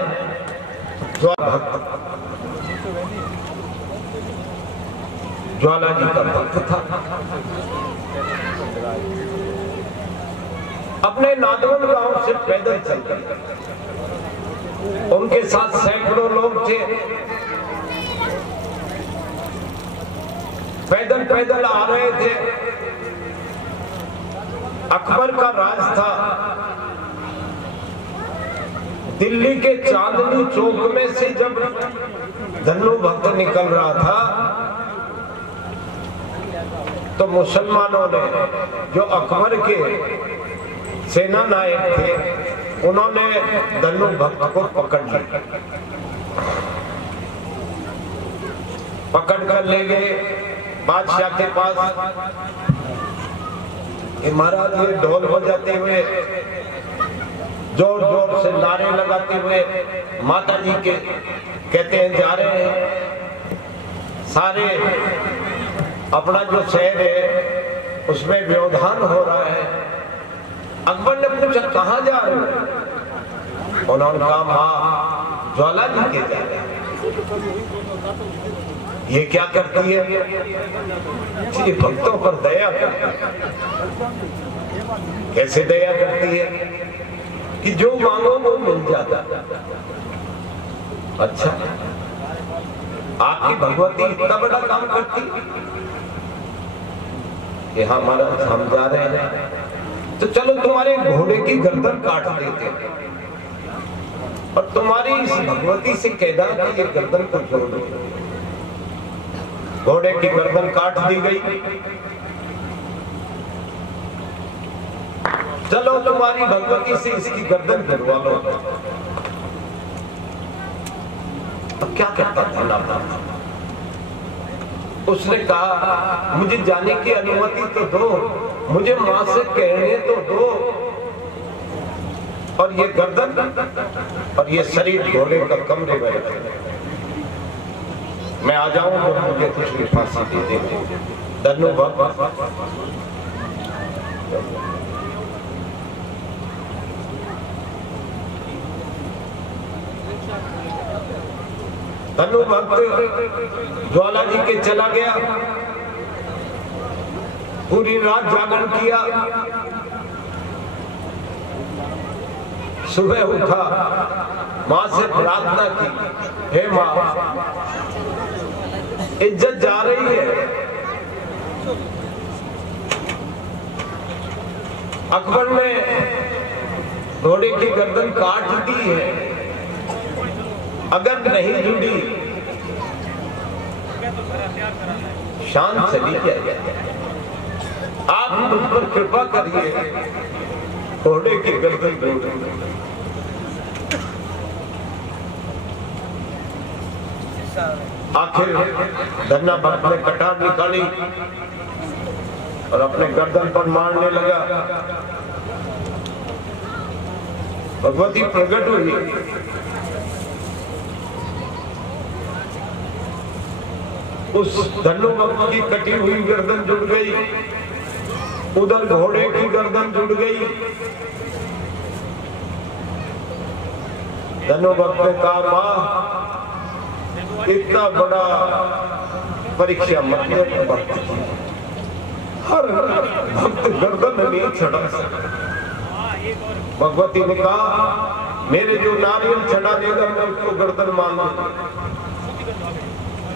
ज्वाला जी का भक्त था। अपने नादौन गांव से पैदल चलकर, उनके साथ सैकड़ों लोग थे, पैदल पैदल आ रहे थे। अकबर का राज था। दिल्ली के चांदनी चौक में से जब धन्नो भक्त निकल रहा था तो मुसलमानों ने, जो अकबर के सेना नायक थे, उन्होंने धन्नो भक्त को पकड़ लिया, पकड़ कर ले गए बादशाह के पास। महाराज ये ढोल बजाते हुए, जोर जोर से नारे लगाते हुए माता जी के कहते हैं जा रहे हैं, सारे अपना जो शहर है उसमें व्यवधान हो रहा है। अकबर ने पूछा कहाँ जा रहे हो? उन्होंने कहा माँ ज्वाला जी के जा रहे हैं। ये क्या करती है? ये भक्तों पर दया करती है। कैसे दया करती है? कि जो मांगो वो मिल जाता। अच्छा, आपकी भगवती इतना बड़ा काम करती कि हाँ महाराज हम जा रहे हैं तो चलो तुम्हारे घोड़े की गर्दन काट देते हैं और तुम्हारी इस भगवती से कहना कि ये गर्दन को जोड़ दो। घोड़े की गर्दन काट दी गई। चलो तुम्हारी भगवती से इसकी गर्दन गिरवा लो। अब क्या करता था नाता? उसने कहा मुझे जाने की अनुमति तो दो, मुझे मां से कहने तो दो, और ये गर्दन और ये शरीर घोड़े का कमरे में रखे, मैं आ जाऊं तो मुझे कुछ भी फांसी दे देंगे। धन्नो भक्त धन्नो भक्त ज्वाला जी के चला गया, पूरी रात जागरण किया। सुबह उठा, मां से प्रार्थना की, हे मां इज्जत जा रही है, अकबर ने घोड़े की गर्दन काट दी है, अगर नहीं जुड़ी शान चली जाए। आप मुझ पर कृपा करिए, घोड़े की गर्दन जोड़। आखिर धन्ना भक्त ने कटार निकाली और अपने गर्दन पर मारने लगा। भगवती प्रकट हुई, उस धन्नो भक्त की कटी हुई गर्दन जुड़ गई, उधर घोड़े की गर्दन जुड़ गई। धन्नो भक्त ने कहा, मां इतना बड़ा परीक्षा मत ले भक्त की, हर भक्त गर्दन नहीं चढ़ा सकता। भगवती ने कहा, मेरे जो नारियल चढ़ा देगा मैं उसको गर्दन मान दूंगा।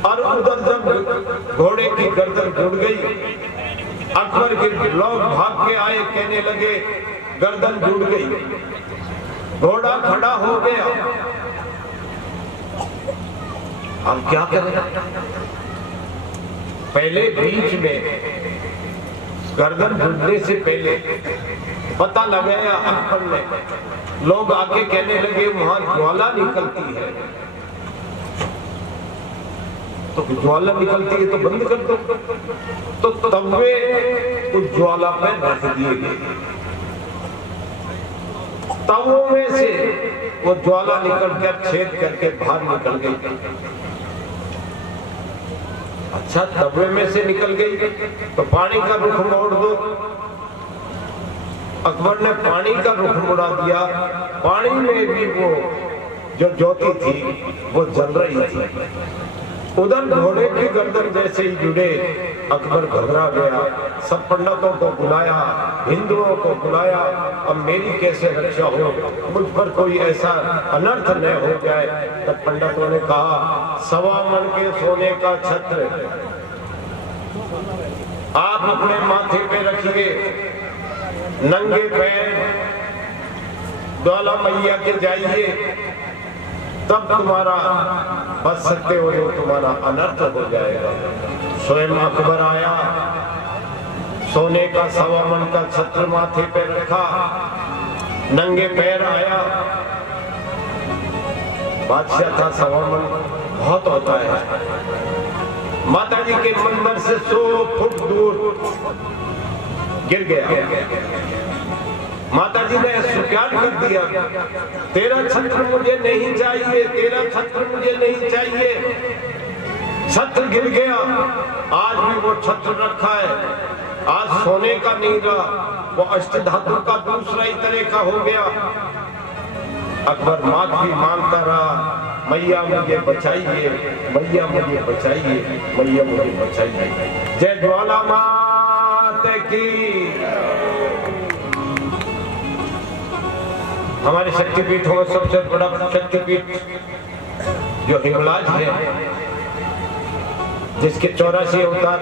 और उधर जब घोड़े की गर्दन जुड़ गई, अकबर के लोग भाग के आए, कहने लगे गर्दन जुड़ गई। घोड़ा खड़ा हो गया, हम क्या करें? पहले बीच में गर्दन जुड़ने से पहले पता लगाया अकबर ने, लोग आके कहने लगे वहां ज्वाला निकलती है, तो ज्वाला निकलती है तो बंद कर दो। तो तवे उस ज्वाला पे रख दिए गए, तवों में से वो ज्वाला निकलकर छेद करके बाहर निकल गई। अच्छा, तवे में से निकल गई तो पानी का रुख मोड़ दो। अकबर ने पानी का रुख मुड़ा दिया, पानी में भी वो जो ज्योति थी वो जल रही थी। उधर घोड़े की गर्दन जैसे ही जुड़े, अकबर घबरा गया, सब पंडितों को बुलाया, हिंदुओं को बुलाया, अब मेरी कैसे रक्षा हो, मुझ पर कोई ऐसा अनर्थ न हो जाए। तब पंडितों ने कहा, 1.25 मन के सोने का छत्र आप अपने माथे पे रखिए, नंगे पैर ज्वाला मैया के जाइए, तब तुम्हारा बच सकते हो, जो तुम्हारा अनर्थ हो जाएगा। स्वयं अकबर आया, सोने का 1.25 मन का छत्र माथे पे रखा, नंगे पैर आया। बादशाह था, 1.25 मन बहुत होता है। माता जी के मंदिर से 100 फुट दूर गिर गया। माता जी ने स्वीकार कर दिया, तेरा छत्र मुझे नहीं चाहिए, तेरा छत्र मुझे नहीं चाहिए। छत्र गिर गया, आज भी वो छत्र रखा है, आज सोने का नहीं रहा, वो अष्टधातु का दूसरा ही तरह का हो गया। अकबर माफी मांगता रहा, मैया मुझे बचाइए, मैया मुझे बचाइए, मैया मुझे बचाइए। जय ज्वाला माता की। हमारे शक्तिपीठों में सबसे बड़ा शक्तिपीठ जो हिंगलाज है, जिसके 84 अवतार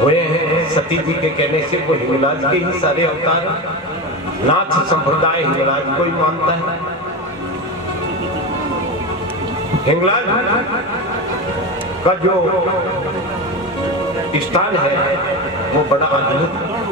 हुए हैं सती जी के कहने से, वो हिंगलाज के ही सारे अवतार। नाथ संप्रदाय हिंगलाज को ही मानता है। हिंगलाज का जो स्थान है वो बड़ा अद्भुत है।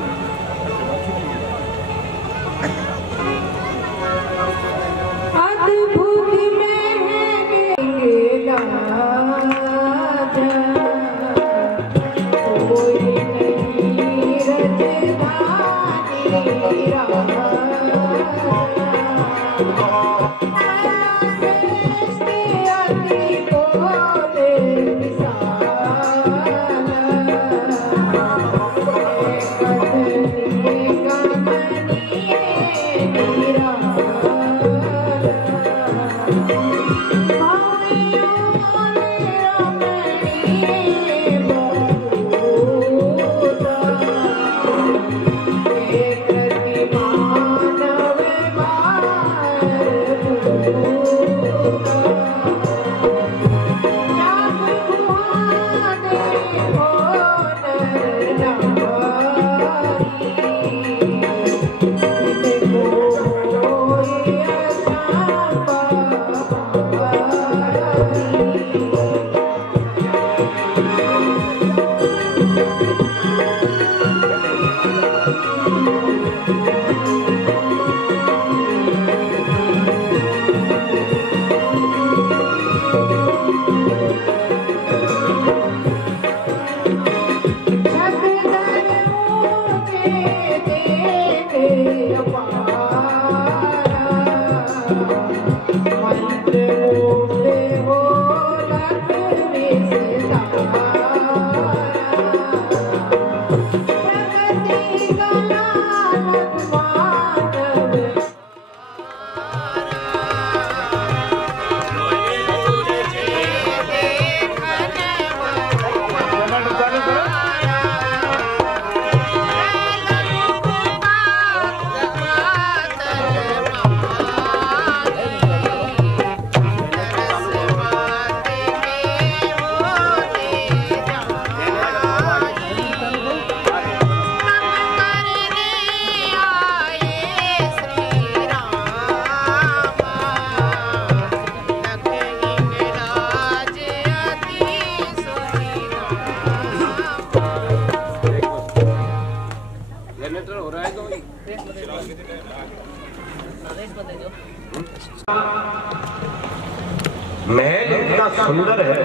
महल इतना सुंदर है,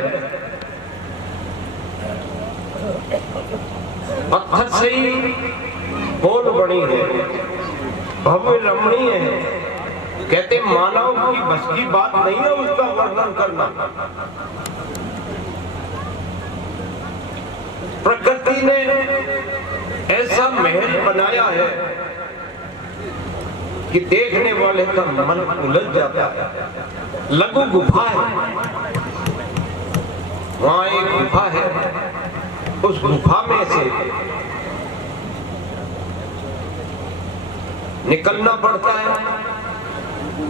पत्थर से ही पोल बनी है, भव्य रमणीय है। कहते मानव की बस की बात नहीं है उसका वर्णन करना। प्रकृति ने ऐसा महल बनाया है कि देखने वाले का मन उलझ जाता है। लघु गुफा है, वहां एक गुफा है, उस गुफा में से निकलना पड़ता है,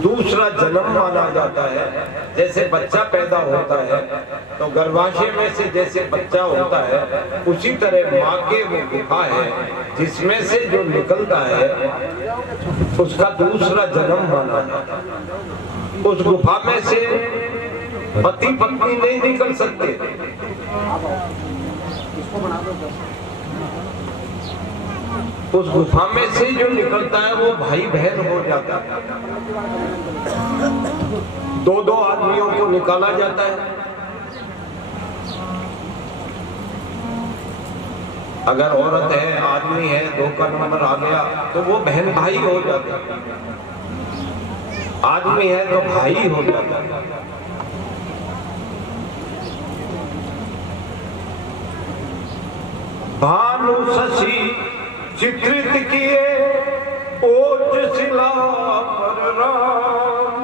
दूसरा जन्म माना जाता है। जैसे बच्चा पैदा होता है तो गर्भाशय में से जैसे बच्चा होता है, उसी तरह माँ के वो गुफा है जिसमें से जो निकलता है उसका दूसरा जन्म माना जाता है। उस गुफा में से पति पत्नी नहीं निकल सकते, उस गुफा में से जो निकलता है वो भाई बहन हो जाता है। दो दो आदमियों को निकाला जाता है। अगर औरत है आदमी है, दो का नंबर आ गया तो वो बहन भाई हो जाता है। आदमी है तो भाई हो जाता है। भानु शशि चित्रित किए ओज शिला पर राम,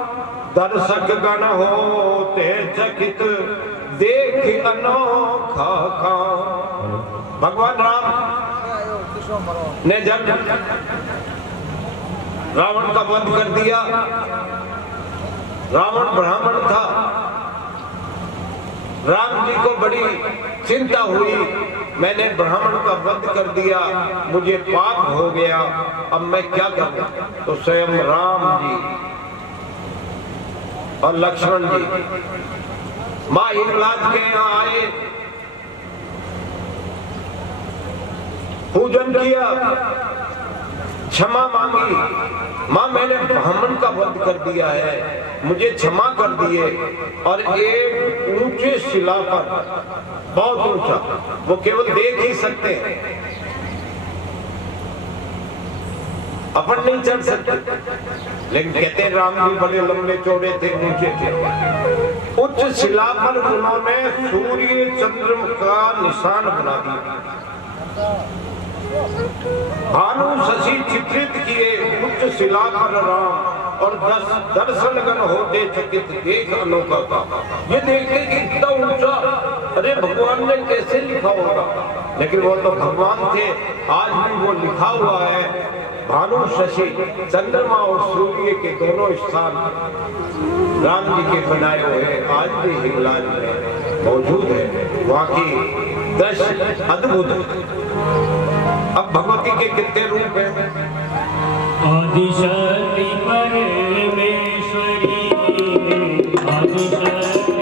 दर्शक गण होते चकित देख अनोखा काम। भगवान राम ने जब रावण का वध कर दिया, रावण ब्राह्मण था, राम जी को बड़ी चिंता हुई, मैंने ब्राह्मण का वध कर दिया, मुझे पाप हो गया, अब मैं क्या करूं? तो स्वयं राम जी और लक्ष्मण जी मां हिंगलाज के यहाँ आए, पूजन किया, क्षमा मांगी। मां मैंने ब्राह्मण का वध कर दिया है, मुझे क्षमा कर दिए। और एक ऊंचे शिला पर, बहुत ऊंचा, वो केवल देख ही सकते हैं, अपन नहीं चढ़ सकते, लेकिन कहते हैं राम जी बड़े लंबे चौड़े थे, ऊंचे थे। उच्च शिला पर उन्होंने सूर्य चंद्र का निशान बना दिया। भानु शशि चित्रित किए उच्च शिला पर राम, और दर्शन गण होते चकित देख अनोखा का। ये देखते कि इतना ऊंचा, अरे भगवान ने कैसे लिखा होगा, लेकिन वो तो भगवान थे। आज भी वो लिखा हुआ है, भानु शशि, चंद्रमा और सूर्य के दोनों स्थान राम जी के बनाए हुए आज भी हिंगलाज में मौजूद है। वहाँ की दृश्य अद्भुत है। अब भगवती के कितने रूप हैं? आदिशक्ति परमेश्वरी, आदिशक्ति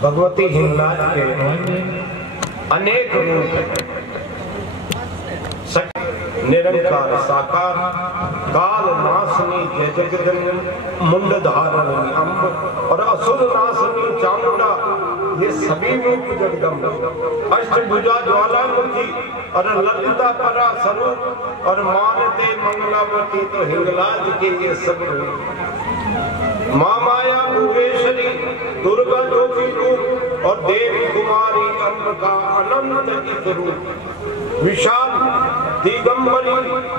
भगवती हिंगलाज के अनेक रूप निरंकार साकार काल नाशनी जगदन मुंड धारण अम्ब और असुर नाशनी चामुंडा, ये सभी रूप जगदम्ब। अष्टभुजा ज्वालामुखी और ललिता परा स्वरूप और मानते मंगलावती, तो हिंगलाज के ये सब रूप। माँ माया भुवेश्वरी दुर्गा ज्योति रूप और देवी कुमारी अंबिका अनंत इस रूप। विशाल दिगंबरी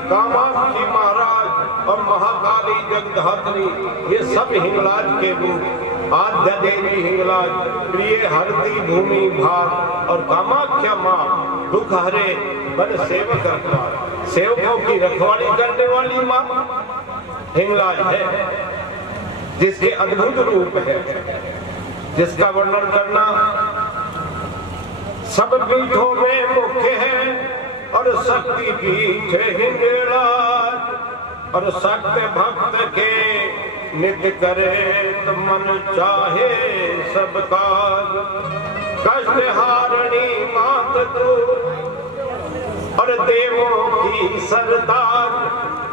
कामाक्षी महाराज और महाकाली जगधात्री, ये सब हिंगलाज के रूप। आद्य देवी हिंगलाज प्रिय हरती भूमि भार और कामाख्या माँ दुख हरे बन सेवक रखवार, सेवकों की रखवाली करने वाली माँ हिंगलाज है, जिसके अद्भुत रूप है, जिसका वर्णन करना सब पीठों में मुख्य है। और शक्ति पीठ हिंगलाज और सत्य भक्त के नित्य करे तो मन चाहे सब काज। कष्ट हारणी मात तू और देवों की सरदार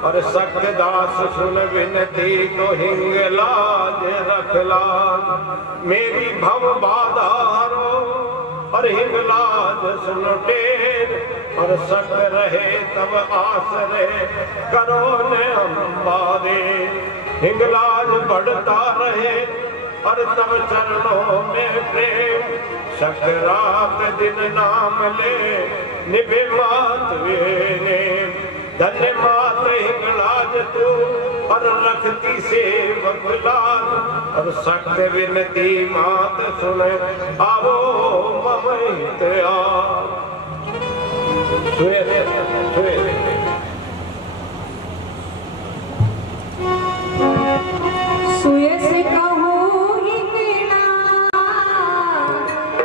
और सत्य दास सुन विनती तो हिंगलाज रखलाज। मेरी भव बाधा हरो और हिंगलाज सुन टेर और सत्य रहे तब आस रहे करो ने हमारे। हिंगलाज बढ़ता रहे और तब चरणों में प्रेम, शक्ति रात दिन नाम ले निभे मात वे। धन्य मात हिंगलाज तू और रखती सेवक लाज और सत्य विनती मात सुन आवो ममहित आ। सुये से कहो हिंगलाज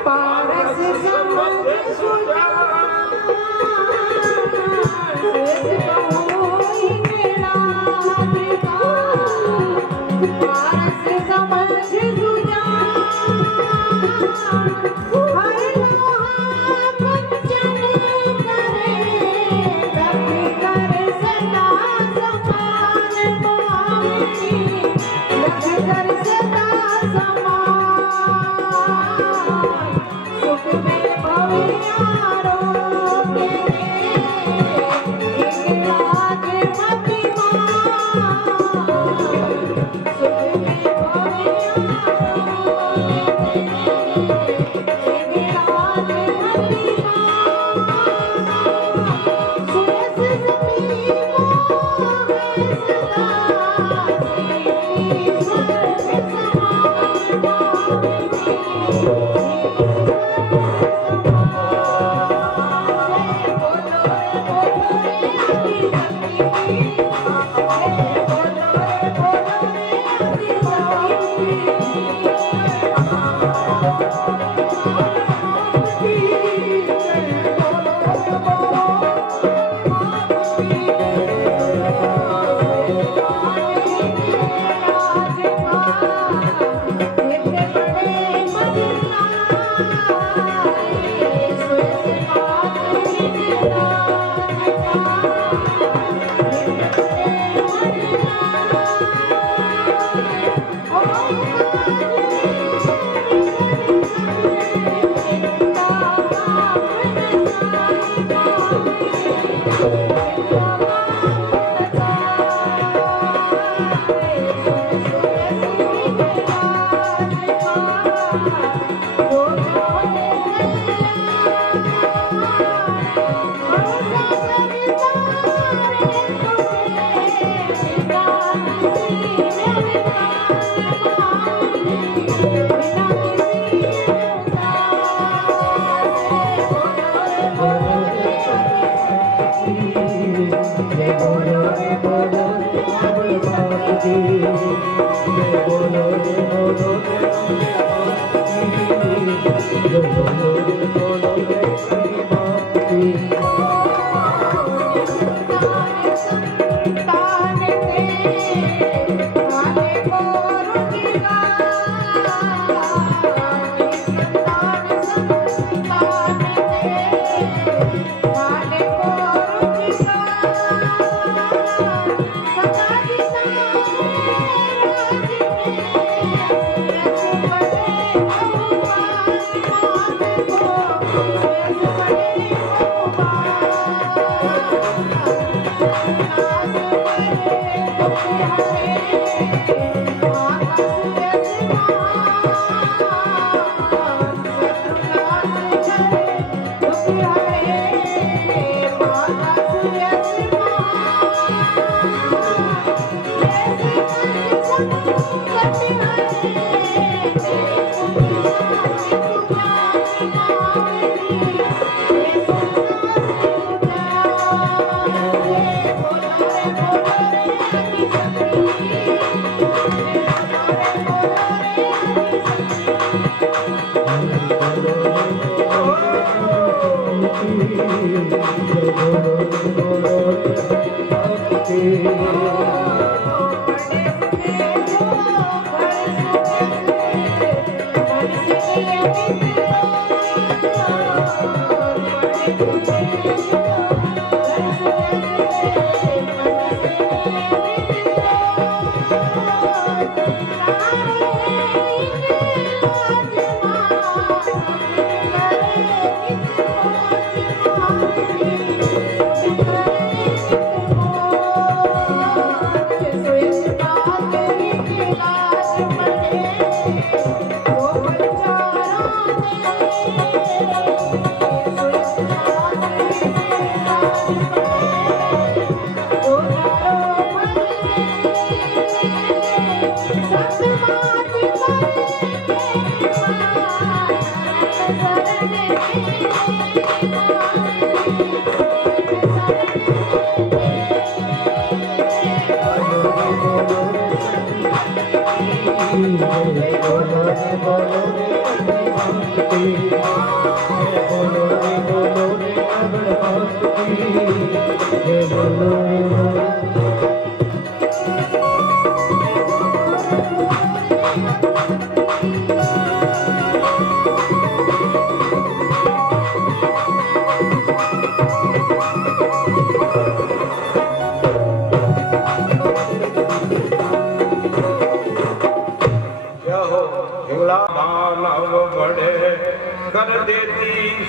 पारस समझ सुजा। सुये से कहो हिंगलाज पारस समझ सुजा। हर लोहा कंचन करे रवि कर सदा समान पावनी। कर सदा समान सुख में भवियारो के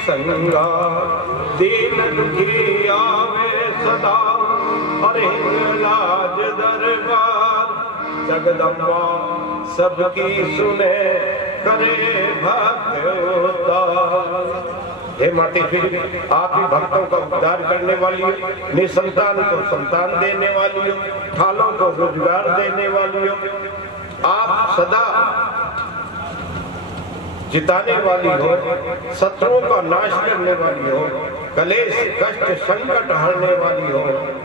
संगा दीन दुखी आवे सदा हरे लाज दरबार जगदम्बा सबकी सुने करे भक्त उद्धार। हे माते फिर आप ही भक्तों का उद्धार करने वाली हो, निसंतान को संतान देने वाली हो, ठालों को रोजगार देने वाली हो, आप सदा जिताने वाली हो, शत्रुओं का नाश करने वाली हो, कलेश कष्ट संकट हरने वाली हो,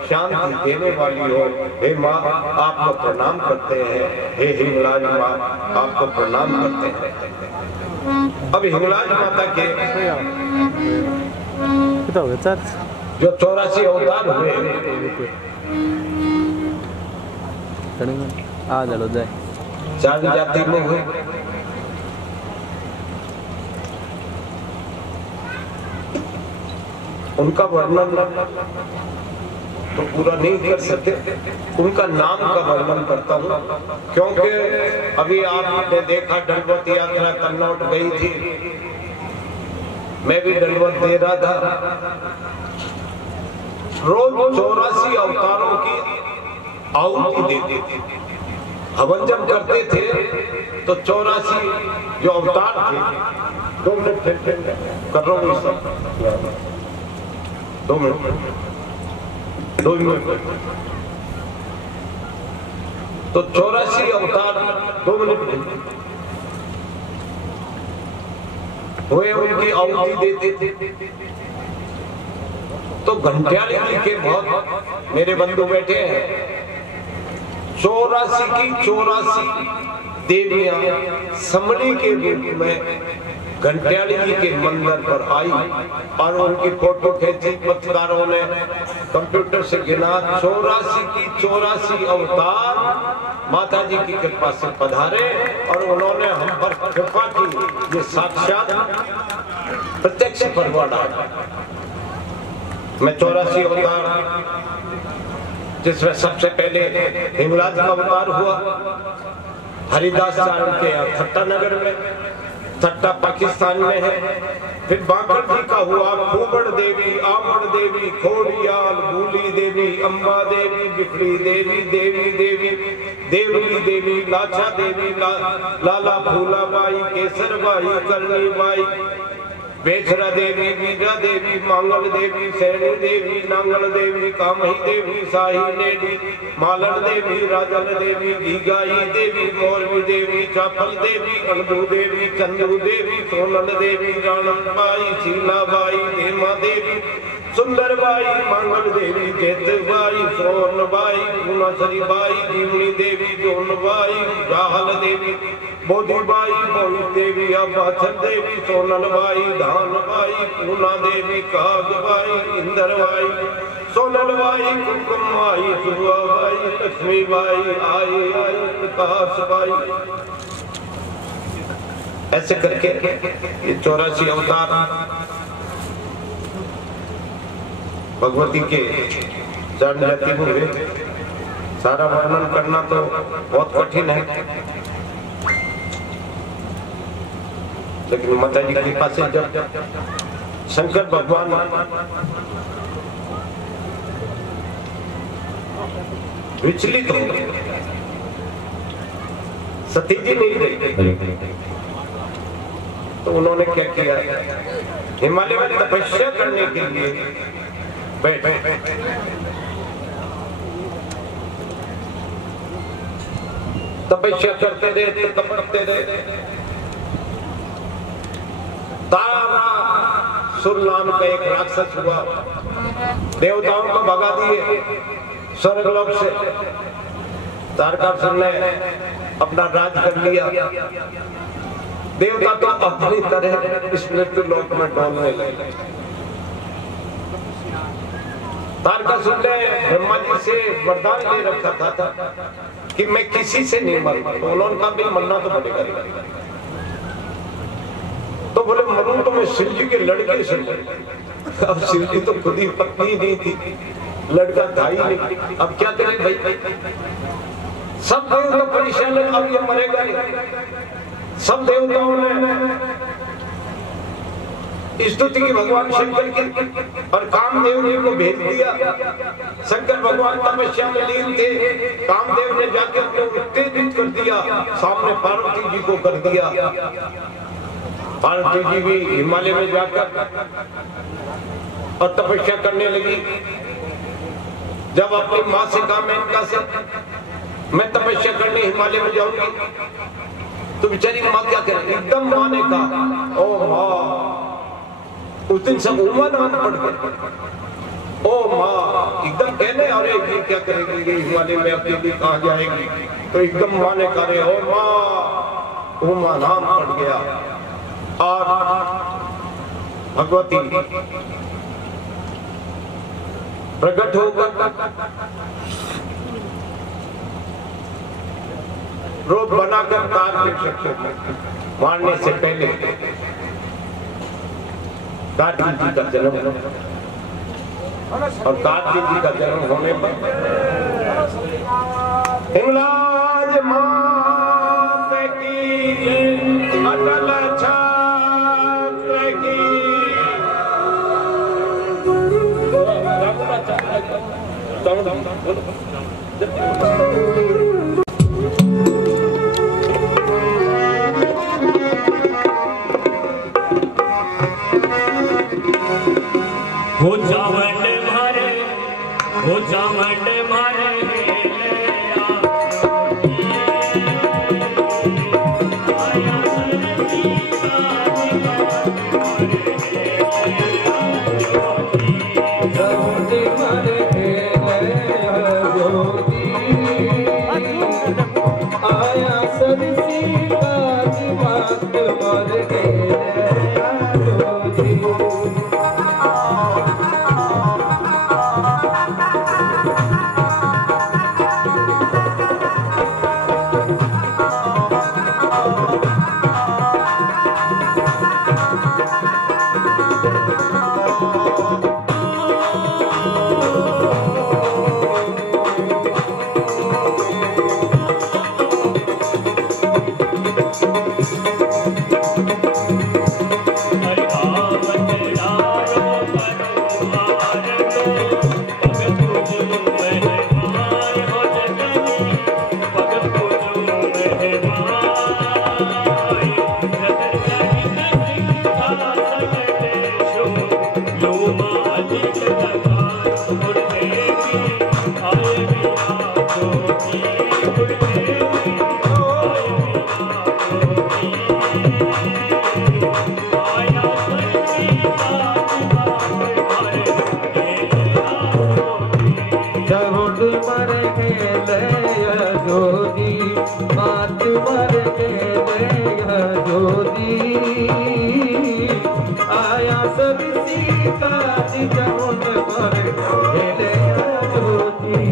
शांति देने वाली हो। हे माँ आपको प्रणाम करते हैं, हे हिंगलाज माँ आपको प्रणाम करते हैं। अब हिंगलाज माता के जो 84 अवतार हुए चार जाति में हुए, उनका वर्णन तो पूरा नहीं कर सकते, उनका नाम का वर्णन करता हूँ, क्योंकि अभी आपने देखा दंडवत यात्रा कन्नौज गई थी, मैं भी दंडवत दे रहा था। रोज 84 अवतारों की आहुति देते थे, हवन जब करते थे तो 84 जो अवतार थे, 2 मिनट कर रहा हूँ, 2 मिनट तो 84 अवतार 2 मिनट हुए, उनकी आहुति देते थे। तो घंटियाली जी के बहुत मेरे बंधु बैठे हैं, 84 की 84 देवियां समड़ी के रूप में घंटियाली जी के मंदिर पर आई और उनकी फोटो खींची। पत्रकारों ने कंप्यूटर से गिना 84 की 84 अवतार माता जी की कृपा से पधारे और उन्होंने हम पर कृपा की। ये साक्षात प्रत्यक्ष परवाड़ा है। मैं 84 अवतार, जिसमें सबसे पहले हिंगलाज का अवतार हुआ हरिदास चारण के ठट्टा नगर में, ठट्टा पाकिस्तान में है। फिर बांकर जी का हुआ खूबड़ देवी, आमड़ देवी, खोड़ियाल, भूली देवी, अम्बा देवी, बिखड़ी देवी, देवी देवी, देवली देवी, लाछा देवी, लाला फूला बाई, केसर बाई, करनी बाई, बेचरा देवी, वीरा देवी, मांगल देवी, सैनी देवी, नांगल देवी, कामही देवी, साही नेडी, मालन देवी, राजल देवी, घीगाई देवी, मोरवी देवी, चापल देवी, अणदू देवी, चंदू देवी, सोनल देवी, राणन बाई, शीला बाई, हेमा देवी, सुंदर बाई, मांगल देवी, जेत बाई, सोन बाई, गुनासरी बाई, जीवनी देवी, जोन बाई, राहल देवी, बोधी बाई, मोहित देवी, अबाचल देवी, सोनल बाई, धान बाई, पूना देवी, काग बाई, इंदर बाई, सोनल बाई, कुमकुम बाई, सुबा बाई, लक्ष्मी बाई, आई आई, प्रकाश बाई। ऐसे करके ये 84 अवतार भगवती के जान जाती हुए सारा वर्णन करना तो बहुत कठिन है, लेकिन माता जी की कृपा से जब शंकर भगवान विचलित हो गए, सती जी नहीं रही, तो उन्होंने क्या किया, हिमालय में तपस्या करने के लिए बैठे। तपस्या करते रहे, तपते रहे। तारा सुर नाम का एक राक्षस हुआ, देवताओं को भगा दिए स्वर्गलोक से। तारकासुर ने अपना राज कर लिया। देवता तो अपनी तरह इस मृत्यु लोक में डोलने लगे। तारकासुर ने ब्रह्मा जी से वरदान ले रखा था कि मैं किसी से नहीं मरूंगा, तो उन्होंने कहा भी मरना तो पड़ेगा। तो बोले मरूं तो मैं शिव जी के लड़के से। अब शिव जी तो खुद ही पत्नी नहीं थी, लड़का था ही नहीं। अब क्या करें भाई, सब देवता परेशान है, अब ये मरेगा नहीं। सब देवताओं ने स्तुति की भगवान शंकर की और कामदेव जी को भेज दिया। शंकर भगवान तपस्या में लीन थे, कामदेव ने जाकर अपने उत्तेजित कर दिया, सामने पार्वती जी को कर दिया। पार्वती जी भी हिमालय में जाकर और तपस्या करने लगी। जब अपनी माँ से कहा मैं तपस्या करने हिमालय में जाऊंगी, तो बेचारी माँ क्या करे, एकदम माँ ने कहा ओ माँ, उस दिन सब उमा नाम पढ़ गए। ओ माँ एकदम कहने, अरे ये क्या करेगी हिमालय में, अपने लिए कहाँ जाएगी। तो एकदम माँ ने कहा ओ माँ, उमा नाम पढ़ गया। और भगवती प्रकट होकर रूप बनाकर तारकासुर को मारने से पहले कार्तिक जी का जन्म, और कार्तिक जी का जन्म होने पर हिंगलाज मात की अटल छात्र की। हो जावट मारे, हो जावट मारे, आया सरसी का दिमाग मर गए। जोगी आया सब सीता जौन पर खेले जोगी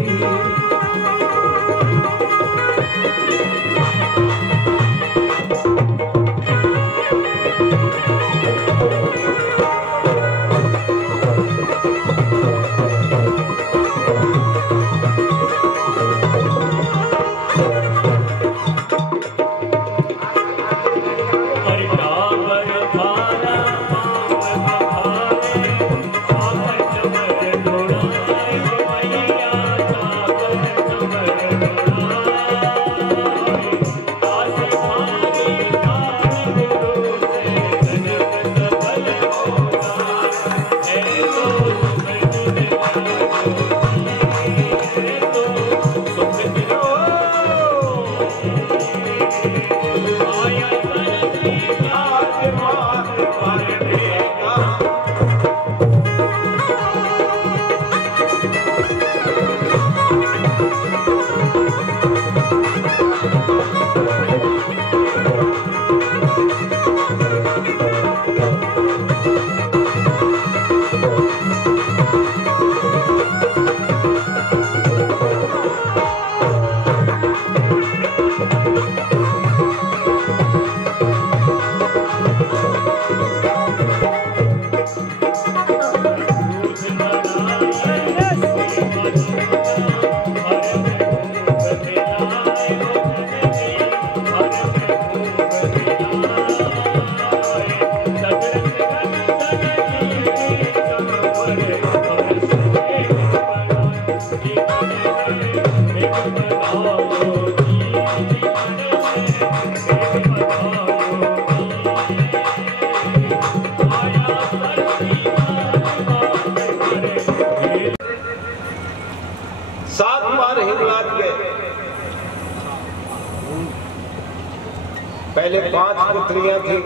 पहले 5 पुत्रियां थी।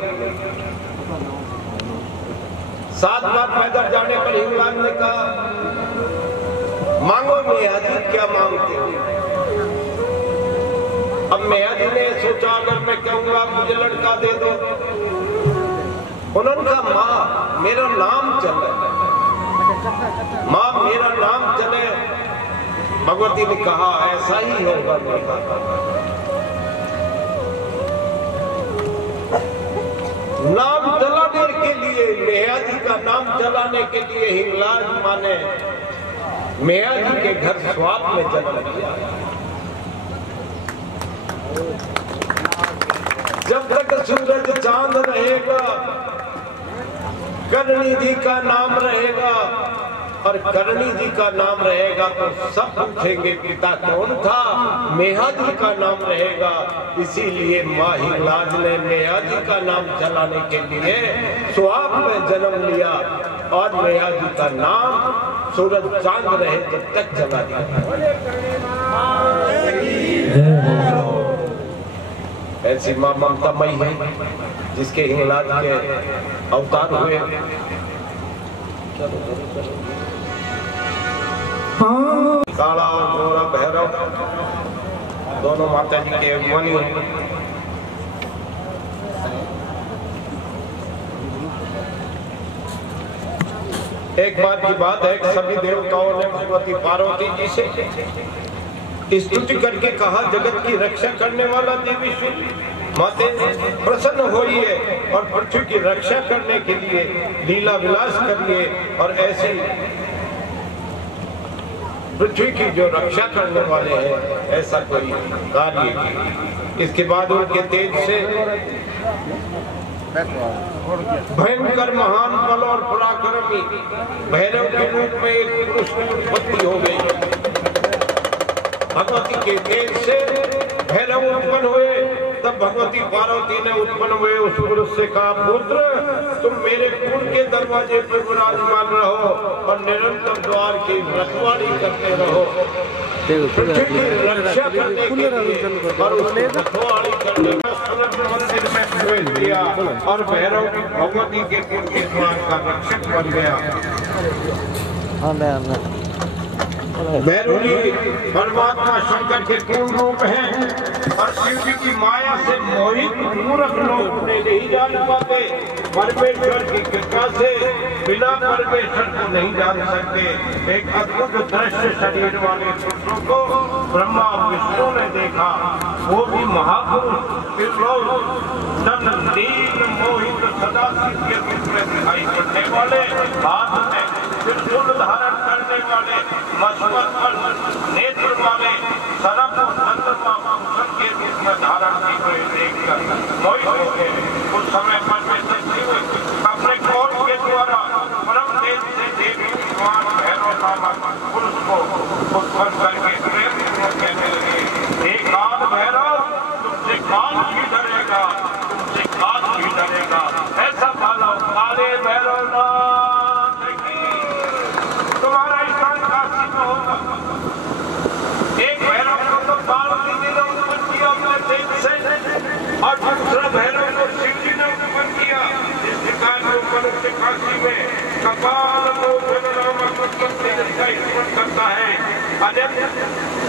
7 बार पैदल जाने पर हिंगलाज ने कहा, मांगो मैया जी क्या मांगते हो? अब मैया जी ने सोचा अगर मैं कहूंगा मुझे लड़का दे दो, उन्होंने कहा माँ मेरा नाम चले, माँ मेरा नाम चले। भगवती ने कहा ऐसा ही होगा बेटा। नाम चलाने के लिए, मैया जी का नाम चलाने के लिए हिंगलाज माँ ने मैया जी के घर स्वाप में जन्म लिया। जब तक सूरज चांद रहेगा करणी जी का नाम रहेगा, और करणी जी का नाम रहेगा तो सब पूछेंगे पिता कौन था, मैया जी का नाम रहेगा। इसीलिए माँ हिंगलाज ने मैया जी का नाम चलाने के लिए स्वाप में जन्म लिया, और मैया जी का नाम सूरज चांद रहे जब तक चला दिया। ऐसी माँ ममतामयी है जिसके हिंगलाज के अवतार हुए। काला और गोरा भैरव दोनों माता जी के अभिमानी हैं। एक बार की बात है कि सभी देवताओं ने भगवती पार्वती जी से स्तुति करके कहा, जगत की रक्षा करने वाला देवी माते प्रसन्न होइए और पृथ्वी की रक्षा करने के लिए लीला विलास करिए, और ऐसी पृथ्वी की जो रक्षा करने वाले हैं ऐसा कोई कार्य। इसके बाद उनके तेज से भयंकर महान बल और पराक्रमी भैरव के रूप में एक पुरुष की उत्पत्ति हो गई। भगवती के तेज से भैरव उत्पन्न हुए, तब भगवती पार्वती ने उत्पन्न हुए उस पुरुष से कहा, पुत्र तुम मेरे कुल के दरवाजे पर विराजमान रहो और निरंतर द्वार की रखवाली करते रहो, पृथ्वी की रक्षा करने के लिए। और उसने रखवाली करने मंदिर में प्रवेश किया और भैरव की भगवती के कुल के द्वार का रक्षक बन गया। भैरव जी परमात्मा शंकर के पूर्ण रूप हैं और शिव जी की माया से मोहित मूर्ख लोग उन्हें नहीं जान पाते। परमेश्वर की कृपा से बिना परमेश्वर को नहीं जान सकते। एक अद्भुत दृश्य शरीर वाले पुरुषों को ब्रह्मा विष्णु ने देखा। वो भी महापुरुष दीन मोहित सदाशिव के रूप में दिखाई पड़ने वाले, हाथ में त्रिशूल धारण करने वाले, मस्तक पर नेत्र वाले, सरप चंद्रमा भूषण के रूप में धारण की हुए देखकर मोहित हो गए। उस समय परमेश्वर शिव अपने कौन के द्वारा परम देव से देवी भगवान भैरव नामक पुरुष को उत्पन्न करके प्रेम पूर्वक कहने लगे, हे काल भैरव, तुमसे काल भी डरेगा, तुमसे काल भी डरेगा। ऐसा मानो काले भैरव नाथ की तुम्हारा स्थान काशी में होगा। एक भैरव को तो पार्वती जी ने उत्पन्न किया अपने तेज से, और दूसरा भैरव को शिव जी ने उत्पन्न किया। इस प्रकार जो मनुष्य काशी में कपाल मोचन नामक तेज का स्मरण करता है, अन्यथा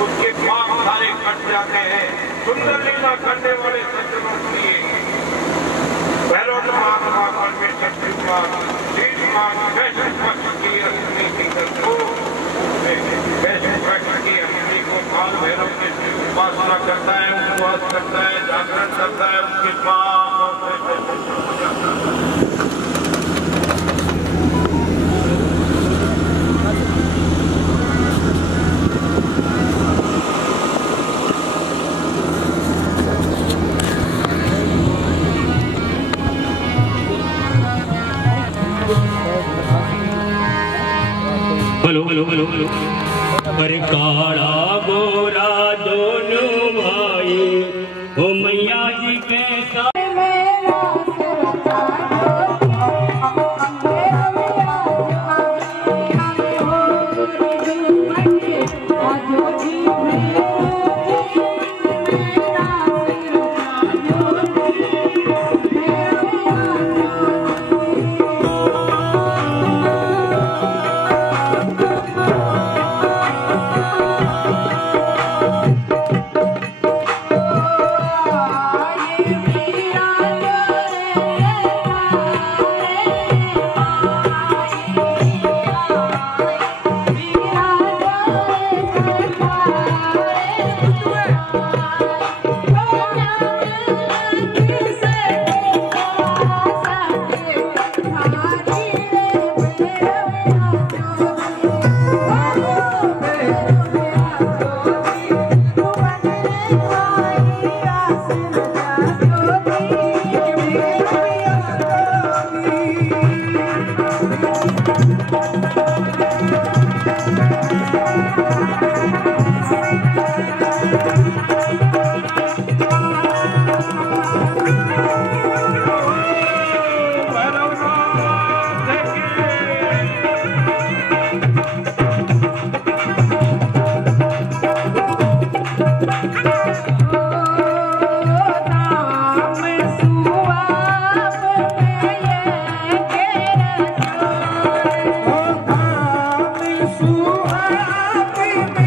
उसके पाप सारे कट जाते हैं। सुंदर लीला करने वाले सज्जनों के लिए भैरव महात्मा परमेश्वर शिवमान शीर्षमान वैष्णव पक्ष की अग्नि की वैष्णव पक्ष की अग्नि को काल भैरव के उपासना करता है, उपवास करता है, जागरण करता है, उसके पाप हो जाता है। Hello hello hello hello. अरे काला गोरा दोनों भाई ओ मैया जी के साथ Happy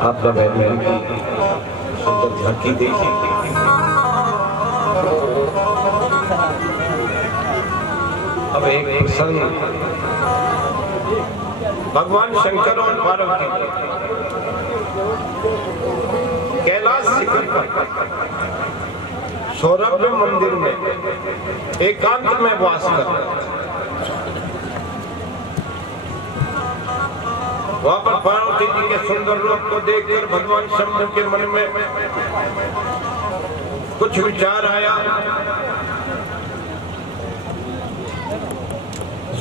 आपका बैठने की सुंदर झांकी देखी। अब एक प्रसंग भगवान शंकर और पार्वती कैलाश शिखर पर सौरभ मंदिर में एकांत में वास कर रहे थे। वहां पर पार्वती जी के सुंदर रूप को देखकर भगवान शंकर के मन में कुछ विचार आया।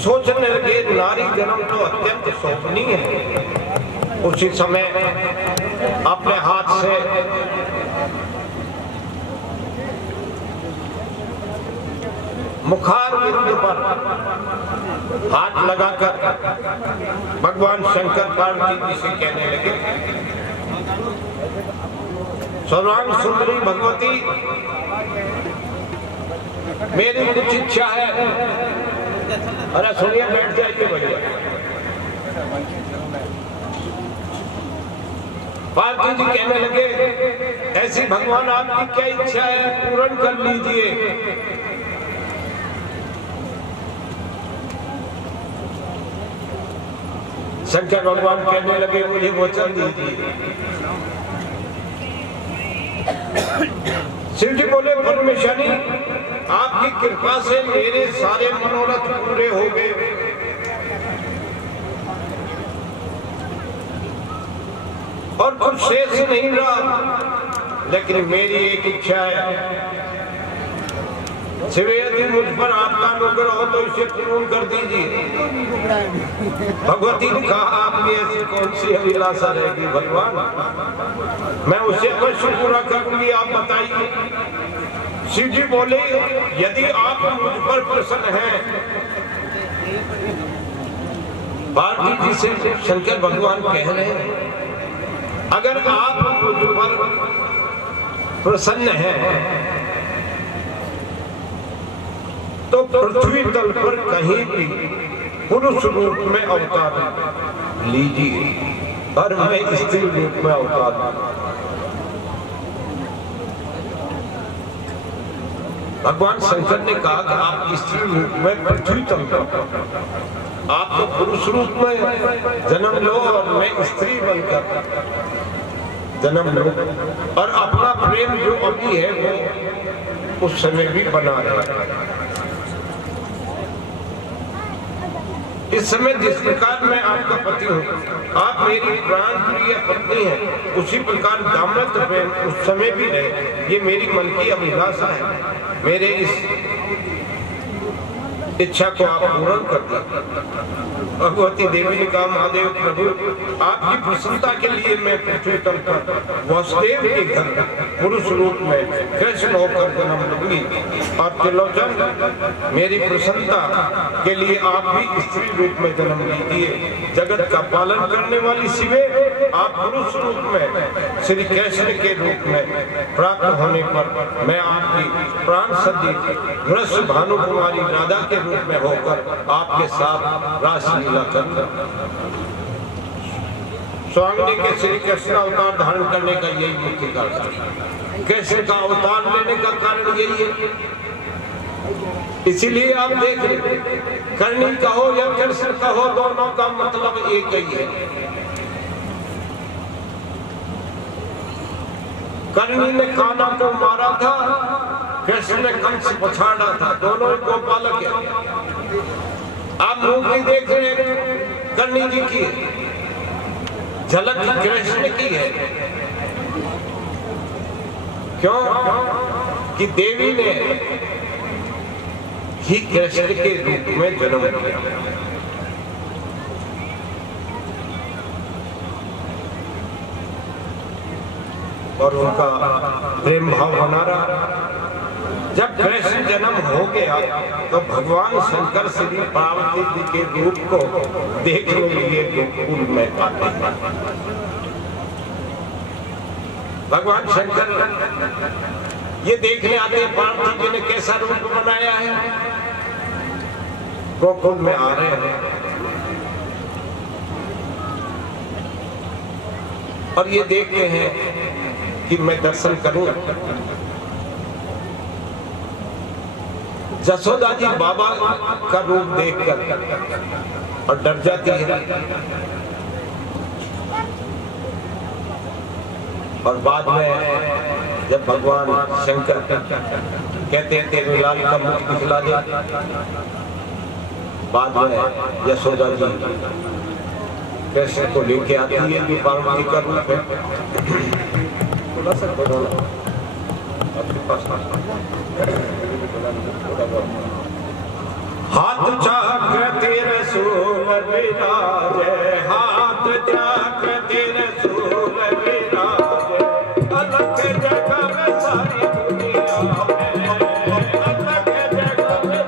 सोचने लगे नारी जन्म तो अत्यंत शोभनीय है। उसी समय अपने हाथ से मुखार बिंदु पर हाथ लगाकर भगवान शंकर पार्वती जी से कहने लगे, सर्वांग सुंदरी भगवती, मेरी कुछ इच्छा है। अरे सुनिए, बैठ जाइए भैया। पार्वती जी कहने लगे, ऐसी भगवान आपकी क्या इच्छा है, पूर्ण कर लीजिए। शंकर भगवान कहने लगे, मुझे वचन दीजिए। शिव जी बोले, परमेश्वरी, आपकी कृपा से मेरे सारे मनोरथ पूरे हो गए। और कुछ शेष नहीं रहा, लेकिन मेरी एक इच्छा है। शिव, यदि मुझ पर आपका अनुग्रह हो तो इसे पूर्ण कर दीजिए। भगवती ने कहा, आपकी ऐसी कौन सी अभिलाषा रहेगी भगवान, मैं उसे अवश्य पूरा करूंगी, आप बताइए। शिव जी बोले, यदि आप मुझ पर प्रसन्न हैं। पार्वती जी से शंकर भगवान कह रहे हैं, अगर आप मुझ पर प्रसन्न हैं तो पृथ्वी तल पर कहीं भी पुरुष रूप में अवतार लीजिए और मैं स्त्री रूप में अवतार। भगवान शंकर ने कहा कि आप स्त्री रूप में पृथ्वी तल पर, आप तो पुरुष रूप में जन्म लो और मैं स्त्री बनकर जन्म लो, और अपना प्रेम जो अभी है वो उस समय भी बना रहे। इस समय जिस प्रकार मैं आपका पति हूँ, आप मेरी प्राण प्रिय पत्नी हैं, उसी प्रकार दाम्पत्य प्रेम उस समय भी रहे, ये मेरी मन की अभिलाषा है। मेरे इस इच्छा को आप पूर्ण कर दीजिए। भगवती देवी ने कहा, महादेव प्रभु, आपकी प्रसन्नता के लिए मैं पृथ्वी तल पर वसुदेव के घर पुरुष रूप में कृष्ण होकर जन्म लूंगी, और त्रिलोचन, मेरी प्रसन्नता के लिए आप भी स्त्री रूप में जन्म लीजिए। जगत का पालन करने वाली शिवे, आप पुरुष रूप में श्री कृष्ण के रूप में प्राप्त होने पर मैं आपकी प्राण सदी वृष भानु कुमारी राधा के रूप में होकर आपके साथ रासलीला करकर स्वामी के श्री कृष्ण अवतार धारण करने का यही मुख्य कारण है। कृष्ण का अवतार लेने का कारण यही है। इसीलिए आप देख रहे, कर्णी कहो या कृष्ण कहो, दोनों का मतलब एक ही है। कर्णी ने कान्हा को मारा था, कृष्ण ने कंस पछाड़ा था, दोनों ही गोपालक है। आप मूर्ति देख रहे हैं, कर्णी जी की है, झलक कृष्ण की है। क्यों कि देवी ने ही कृष्ण के रूप में जन्म लिया। और उनका प्रेम भाव बना रहा। जब कृष्ण जन्म हो गया तो भगवान शंकर श्री पार्वती जी के रूप को देखने के लिए गोकुल में आते हैं। भगवान शंकर ये देखने आते हैं पार्वती जी ने कैसा रूप बनाया है, गोकुल में आ रहे हैं और ये देखते हैं कि मैं दर्शन करूं। जसोदा जी बाबा का रूप देखकर और डर जाती है और बाद में जब भगवान शंकर कहते हैं तेरे लाल का मुख दिखला दे, बाद में यशोदा जी कृष्ण को लेके आती है कि पार्वती का रूप है। थोड़ा सा आपके पास हाथ चक्र तेरे सूल विराजे, हाथ चक्र तेरे सूल विराजे, अलग जगह में सारी दुनिया में, अलग जगह में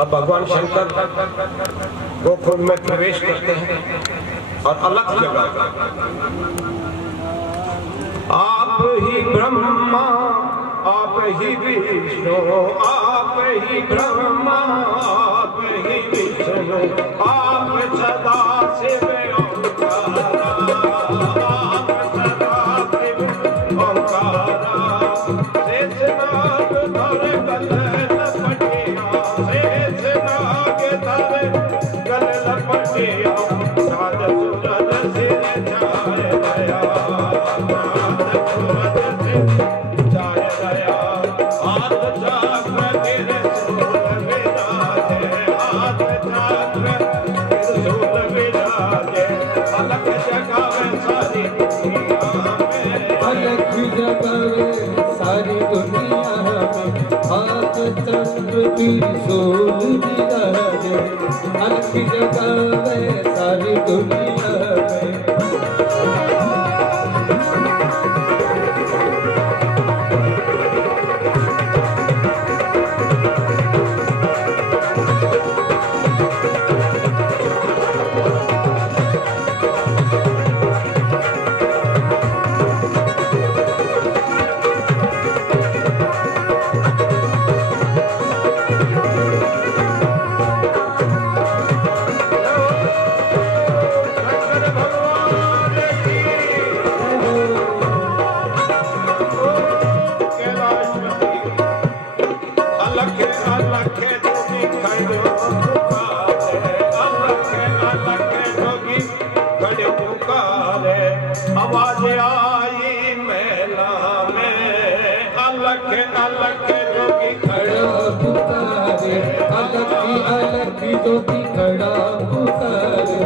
अब भगवान शंकर गोकुल में प्रवेश करते हैं और अलग जगह आप ही ब्रह्मा आप ही विष्णु, आप ही ब्रह्मा आप ही विष्णु, आप सदा शिव ओंकारा, आप सदा शिव ओंकारा, शेषनाग धर गले लपटिया, शेषनाग धर गले लपटिया, साध सूरज सिर छाए दया, साध सूरज सिर छाए दया, हाथ चक्र तेरे सूल विराजे, हाथ चक्र तेरे सूल विराजे, अलग जगह में सारी दुनिया में, अलग जगह में सारी दुनिया में, हाथ चक्र त्रिशूल विराजे, अलग जगह में सारी दुनिया में। आवाज आई मेला में, अलग अलग जोगी खड़ा पुकारे, अलग जोगी खड़ा पुकारे,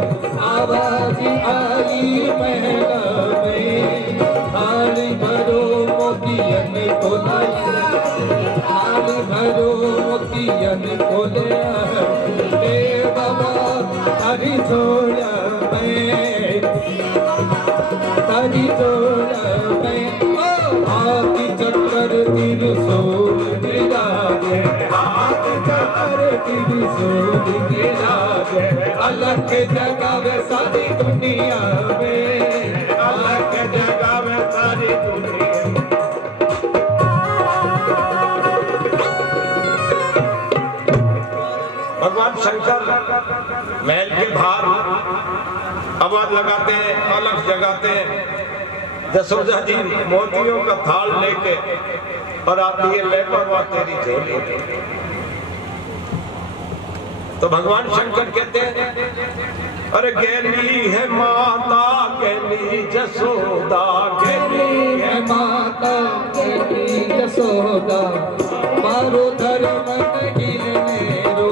आवाज आई महला में, थाली भरो मोतियन को थाली भरो मोतियन को ले बाबा हरी झोला में हरी झोला में हाथ चक्कर त्रिशूल विराजे हाथ चक्कर त्रिशूल विराजे अलग जगावे सारी दुनिया में अलग जगावे सारी दुनिया। भगवान शंकर महल के बाहर आवाज लगाते हैं, अलग जगाते हैं। यशोदा जी मोतियों का थाल लेके और आती है ले बाबा तेरी झोली। तो भगवान शंकर कहते हैं अरे गेली है माता गेली यशोदा गेली है माता गेली यशोदा मारो धर्म मेरो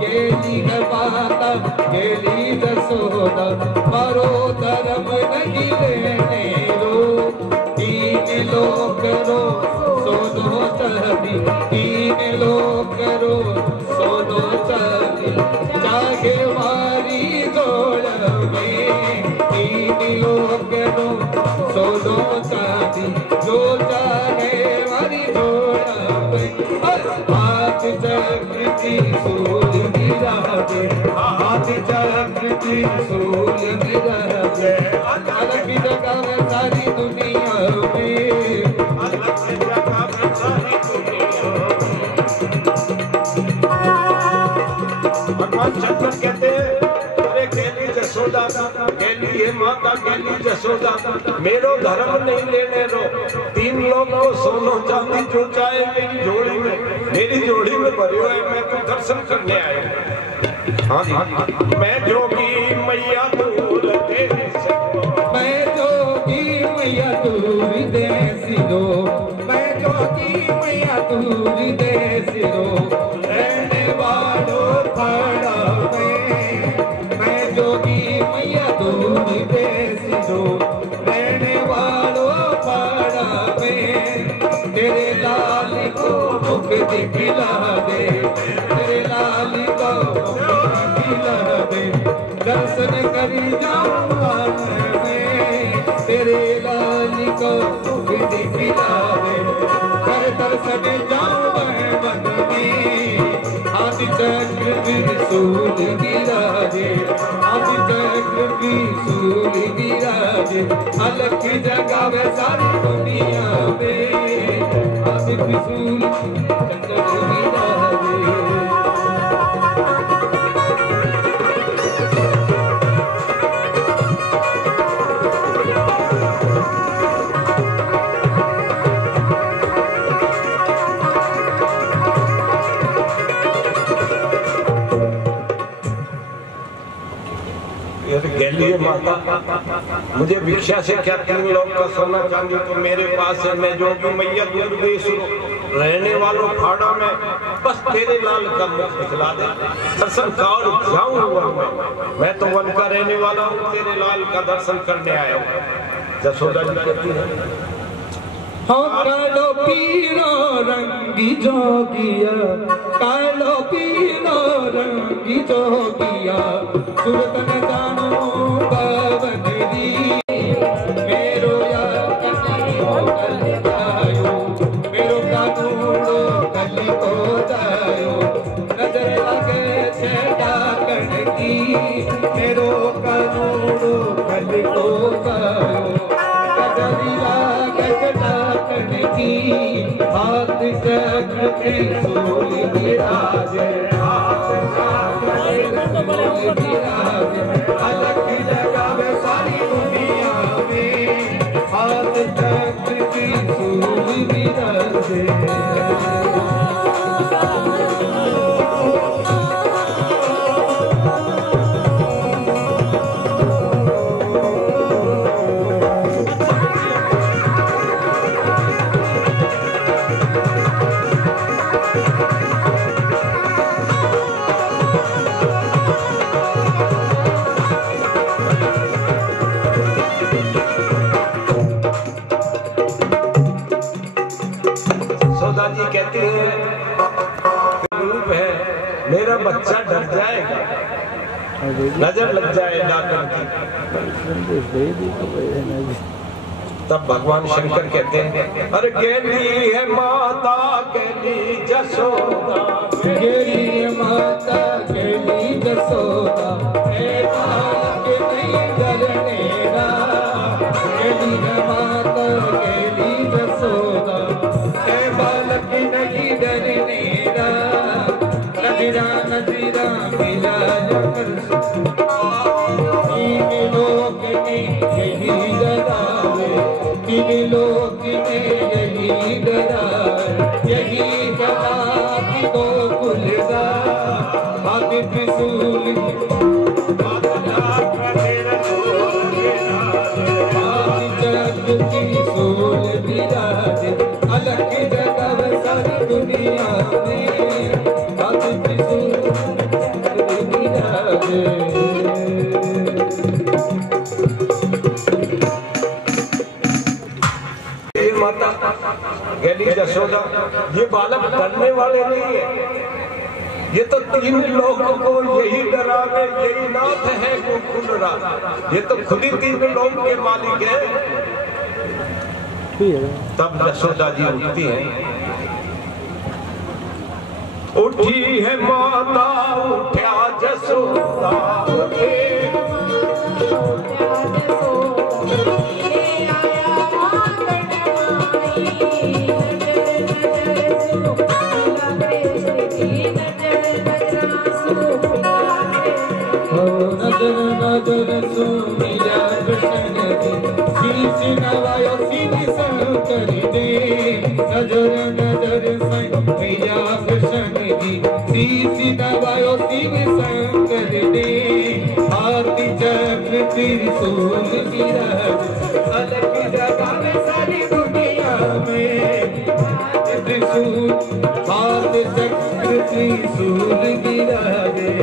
गेली है माता गेली यशोदा मारो धर्म मेरो तीन लोग रो सोनो चांदी तीन लोग रो सोनो चांदी जागे मारी जोड़ में तीन लोग रो सोनो चांदी जो जागे मारी जोड़ में हाथ चक्र त्रिशूल विराजे हाथ चक्र त्रिशूल विराजे अलग जगह में सारी दुनिया में अलग जगह में सारी दुनिया। भगवान शंकर कहते हैं अरे गेली यशोदा गेली है माता गेली यशोदा मेरो धर्म नहीं लेने दो। तीन लोग को सोनो चांदी जो चाहे मेरी झोली में मेरी झोली में भरे हुए मैं तो दर्शन करने आया। हाँ जी मैं जोगी मैया दूर तेरी से मैं जोगी मैया दूर दे सिरो मैं जोगी मैया दूर दे सिरो रहने वालों खड़ा मैं जोगी मैया दूर दे सिरो रहने वालों खड़ा तेरे लाल को मुख दिखला दे तेरे लाल को मुख दिखला दे दर्शन करी जाऊंगा मैं तेरे लाल को मुख दिखला दे कर दर्शन जाऊंगा मन में हाथ चक्र त्रिशूल विराजे हाथ चक्र त्रिशूल विराजे अलग जगावे सारी दुनिया में हाथ त्रिशूल चक्र विराजे। गेली है माता मुझे भिक्षा से क्या तीन लोग का सोना चांदी तो मेरे पास है। मैं जोगी मैया दूर देश रहने वालों फाड़ा में बस तेरे लाल का मुख दिखला दे दर्शन कर जाऊंगा मैं तो वन का रहने वाला हूँ तेरे लाल का दर्शन करने आया हूँ। यशोदा जी कहती है कालो पीरो रंगी जोगिया कालो पीरो रंगी जोगिया सुरतन जानो बावन दी मेरो या कन्या कल जायो मेरो कानूनो कल को जायो नजर लगे छेड़ा कन की मेरो कानूनो कल को जायो हाथ चक्र त्रिशूल विराजे हाथ चक्र त्रिशूल विराजे अलग जगावे सारी दुनिया में हाथ चक्र त्रिशूल विराजे। कहती है रूप है मेरा बच्चा डर जाएगा, नजर लग जाए डॉक्टर की। तब भगवान शंकर कहते हैं अरे गेली है माता गेली जसोदा, गेली है माता गेली जसोदा, ए बालक नहीं डरने का। गेली है माता गेली जसोदा, ए बालक नहीं डरने का। नजरा नजरा मिला कर तीन लोग ने यही डरावे, तीन लोग ने यही डरावे, यही डरा कि दो खुलगा हाथ त्रिशूल त्रिशूल विराजे, अलग जगह सारी दुनिया में हाथ त्रिशूल विराजे। माता गेली जसोदा, ये बालक डरने वाले नहीं है, ये तो तीन लोगों को यही डरावे, यही नाथ है गोकुल राज, ये तो खुद ही तीन लोगों के मालिक है। तब जसोदा जी उठती हैं, उठी है माता उठा जसोदा, उठे नजर नजर सुनिया कृष्ण जी, शीश नवायो शीश शंकर दे। नजर नजर सुनिया कृष्ण जी, शीश नवायो शीश शंकर दे। आरती चक्र त्रिशूल विराज, अलग जगह में सारी दुनिया में त्रिशूल हाथ चक्र त्रिशूल विराजे।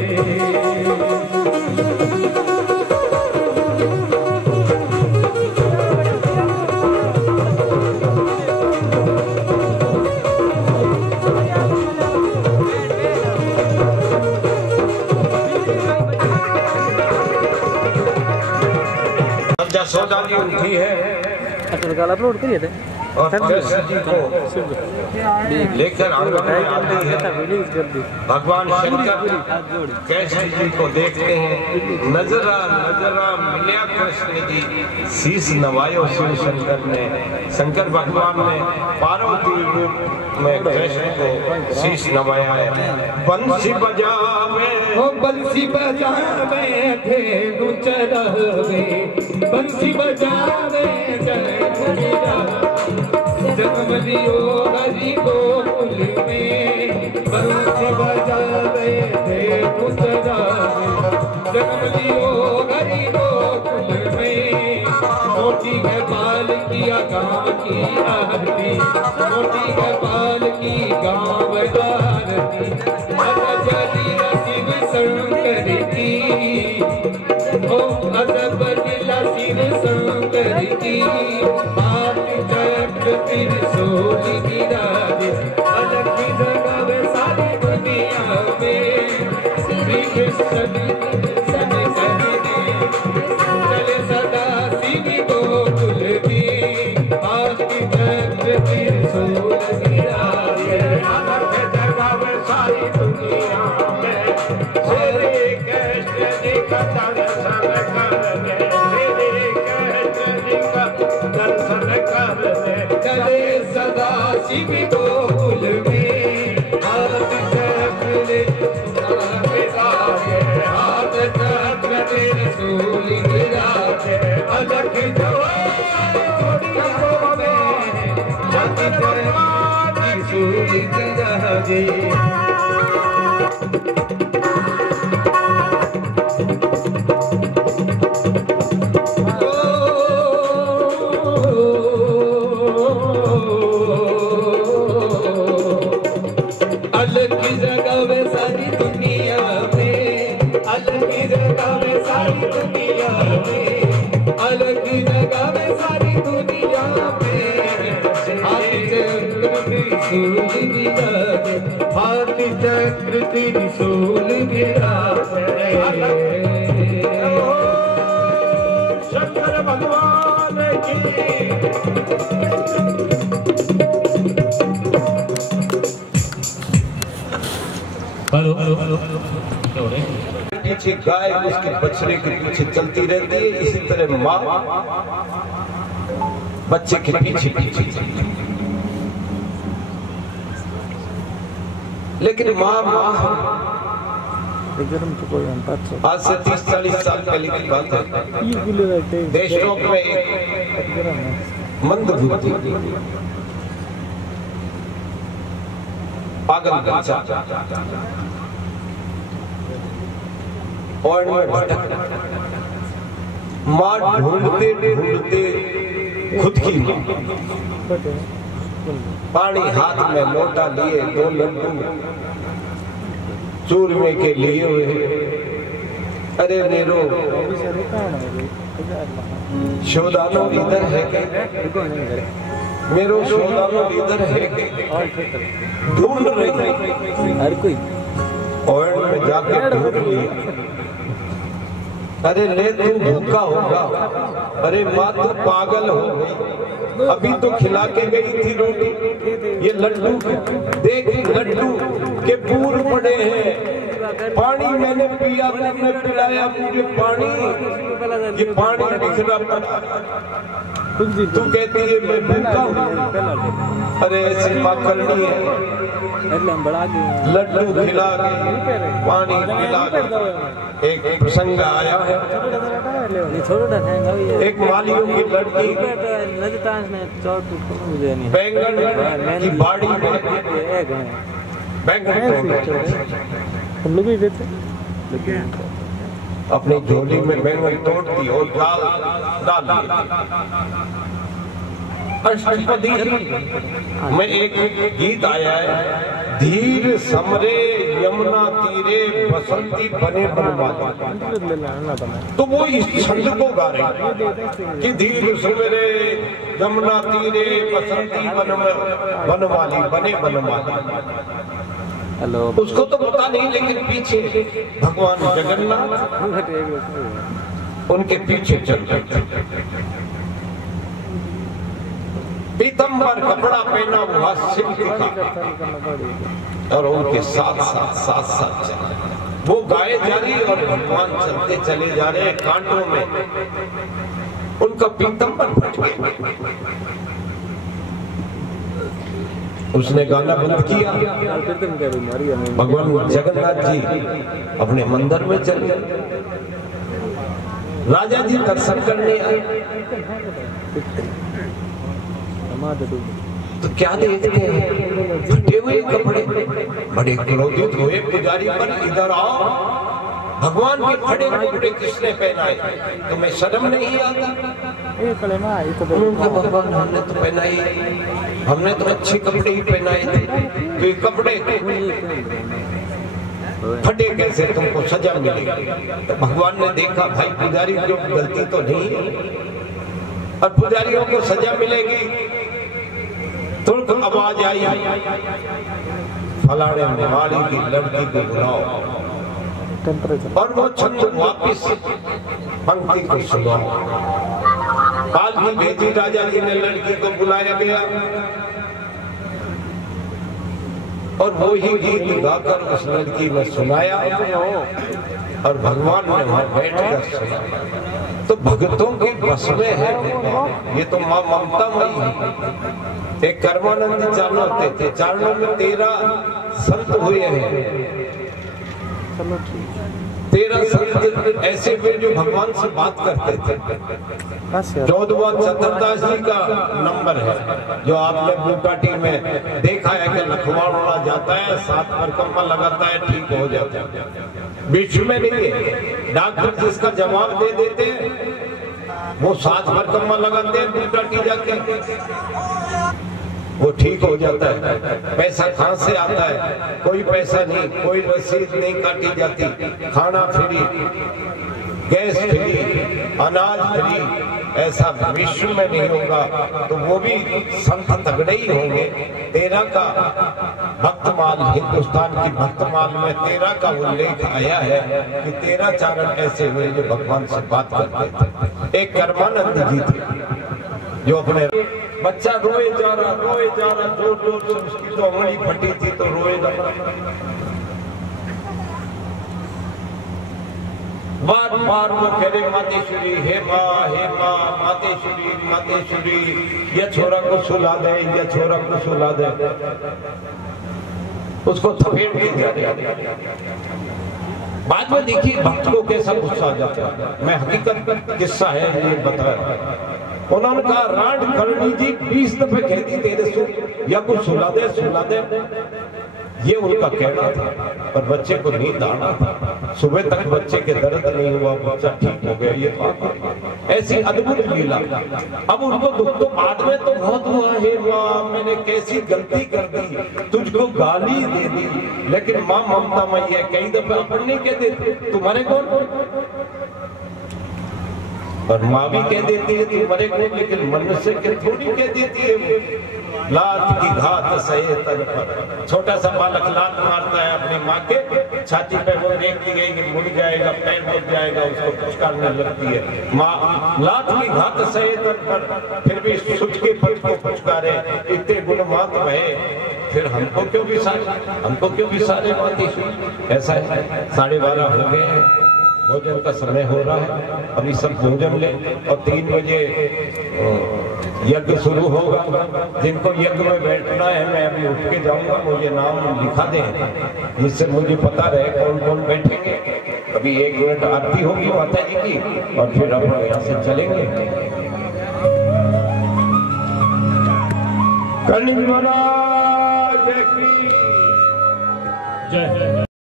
जसोदा जी उठी है अपलोड करिए थे और कृष्ण जी को लेकर आंगन में आती है। भगवान शंकर कृष्ण जी को देखते हैं, नजरा नजरा मिलिया कृष्ण जी, शीश नवायो शिव शंकर ने। शंकर भगवान ने पार्वती रूप में कृष्ण को शीश नवाया है। बंसी बजावे ओ बंसी बजावे धेनु चरावे, बंसी बजावे जन्म लियो हरि गोकुल में। बंसी बजावे धेनु चरावे, जन्म लियो हरि गोकुल में। मोटी है बाल किया गाँव की आरती, मोटी है बाल की गाँव आरती। शिव शंकर की ओ अजबला शिव शंकर की। हाथ चक्र त्रिशूल विराजे, अलग जगह सारी दुनिया में। श्री कृष्ण चले सदा शिव गोकुल में। हाथ चक्र त्रिशूल विराजे, अलग जगह सारी दुनिया में। श्री कृष्ण जी का दर्शन करने, श्री कृष्ण जी का दर्शन करने चले सदा शिव गोकुल में। हाथ चक्र विराजे, हाथ चक्र त्रिशूल विराजे, अलग त्रिशूल विराजे। अलग जगह में सारी दुनिया में, अलग जगह में सारी दुनिया में, अलग जगह में सारी दुनिया में। हाथ चक्र त्रिशूल विराजे, चक्र त्रिशूल गिराए। शंकर भगवान की हेलो हेलो हेलो पीछे गाय उसके बछड़े के पीछे चलती रहती है, इसी तरह माँ बच्चे के पीछे पीछे चलती है। लेकिन माँ आज से 30-40 साल पहले की बात है। देशनोक में एक मंदबुद्धि पागल बच्चा और में भटक, माँ ढूंढते ढूंढते खुद की माँ, पानी हाथ में लोटा लिए, 2 लड्डू चूरमे के लिए हुए। अरे मेरो शोधानो इधर है क्या? मेरो शोधानो इधर है क्या? ढूंढ रही हर कोई और में जाके ढूंढ लिया। अरे ले तू भूखा होगा। अरे माँ तू पागल हो गई, अभी तो खिला के गई थी रोटी, ये लड्डू देख, लड्डू के पूर पड़े हैं, पानी मैंने पिया, तुमने पिलाया मुझे पानी, ये पानी बिखरा पड़ा, तू कहती है मैं भूखा हूँ। अरे ऐसी माँ करनी है, लड्डू खिला के पानी पिला के। एक प्रसंग आया है, एक मालियों की लड़की बैंगन की बाड़ी में बैंगन अपनी झोली में बैंगन तोड़ती और जाल डाल अष्टपदी में एक गीत आया है, धीर समरे यमुना तीरे बसंती बने बनवाली। तो वो इस छंद को गा रही कि धीर समरे यमुना तीरे बसंती बनवाली बने बनवाली। उसको तो पता नहीं, लेकिन पीछे भगवान जगन्नाथ उनके पीछे चल रहे थे। पीतम्बर कपड़ा पहना हुआ सिल्क का, और उनके साथ चले। वो गाए जा रही और भगवान चलते चले जा रहे हैं। कांटों में उनका पीतम्बर फट गया। उसने गाना बंद किया। भगवान जगन्नाथ जी अपने मंदिर में चले। राजा जी दर्शन करने आए तो क्या देखते हैं, फटे हुए कपड़े। बड़े क्रोधित हुए पुजारी पर, इधर आओ, भगवान के फटे कपड़े किसने पहनाए, तुम्हें शर्म नहीं आता? भगवान हमने तो पहनाई, हमने तो अच्छे कपड़े ही पहनाए थे, तो ये कपड़े फटे कैसे, तुमको सजा मिलेगी। तो भगवान ने देखा भाई पुजारी की गलती तो नहीं है और पुजारियों को सजा मिलेगी। तुरंत आवाज आई, फलाने माली की लड़की को बुलाओ, और वो छंद वापिस पंक्ति को सुनाओ। काल की भेजी राजा जी ने लड़की को बुलाया गया और वो ही गीत गाकर उस लड़की में सुनाया और भगवान ने वहां बैठकर सुना। तो भक्तों के बस में है, ये तो मां ममता मई है। एक कर्मानंद चारणों होते थे, चारणों में 13 संत हुए हैं। 13 संत ऐसे हुए जो भगवान से बात करते थे। 14वां चतुर्दास जी का नंबर है, जो आपने बुकाटी में देखा है कि लखवाड़ा जाता है, 7 परिक्रमा लगाता है, ठीक हो जाता है। बीच में नहीं है, डॉक्टर जिसका जवाब दे देते हैं वो 7 परिक्रमा लगाते हैं, बुकाटी जाके वो ठीक हो जाता है। पैसा कहां से आता है? कोई पैसा नहीं, कोई रसीद नहीं काटी जाती, खाना फ्री, गैस फ्री, अनाज फ्री, ऐसा विश्व में नहीं होगा। तो वो भी संत तगड़े ही होंगे। 13 का भक्त भक्तमाल, हिंदुस्तान की भक्तमाल में 13 का उल्लेख आया है कि 13 चारण ऐसे हुए जो भगवान से बात करते थे। एक कर्मानंद जी थे जो अपने बच्चा रोए जा रहा जोर जोर से, उसकी तो उंगली फटी थी तो रोएगा, बार बार वो कह रहे मातेश्वरी, हे माँ मातेश्वरी मातेश्वरी, ये छोरा को सुला दे, ये छोरा को सुला दे। उसको थपेट दी जा रही। बाद में देखिए भक्त को कैसा गुस्सा आ जाता है। मैं हकीकत किस्सा है ये बताया। उन्होंने कहा राड करणी जी 20 दफे कहती तेरे से या कुछ सुला दे, ये उनका कहना था, पर बच्चे को नींद आना था। सुबह तक बच्चे के दर्द नहीं हुआ, बच्चा ठीक हो गया। ये तो ऐसी अद्भुत लीला। अब उनको दुख तो बाद में तो बहुत हुआ, हे माँ मैंने कैसी गलती कर दी, तुझको गाली दे दी। लेकिन माँ ममता मई है, कई दफे अपन नहीं कह देते तुम्हारे कौन, और माँ भी कह देती है तुम्हारे को, लेकिन मनुष्य के थोड़ी कह देती है। लात की घात सहे तन पर, छोटा सा बालक लात मारता है अपनी माँ के छाती पे, वो देखती है कि मुड़ जाएगा, पैर मुड़ जाएगा, उसको पुचकारने लगती है। माँ लात की घात सहे तन पर, फिर भी सुच के पट को पुचकारे, इतने गुणवान भये, फिर हमको क्यों विसारे मातेश्वरी। ऐसा है। 12:30 हो गए हैं, भोजन का समय हो रहा है। अभी सब भोजन ले और 3 बजे यज्ञ शुरू होगा। जिनको यज्ञ में बैठना है मैं अभी उठ के जाऊंगा, मुझे नाम लिखा दें जिससे मुझे पता रहे कौन कौन बैठेंगे। अभी 1 मिनट आरती होगी माता जी की और फिर हम यहाँ से चलेंगे। कर्णी महाराज की जय।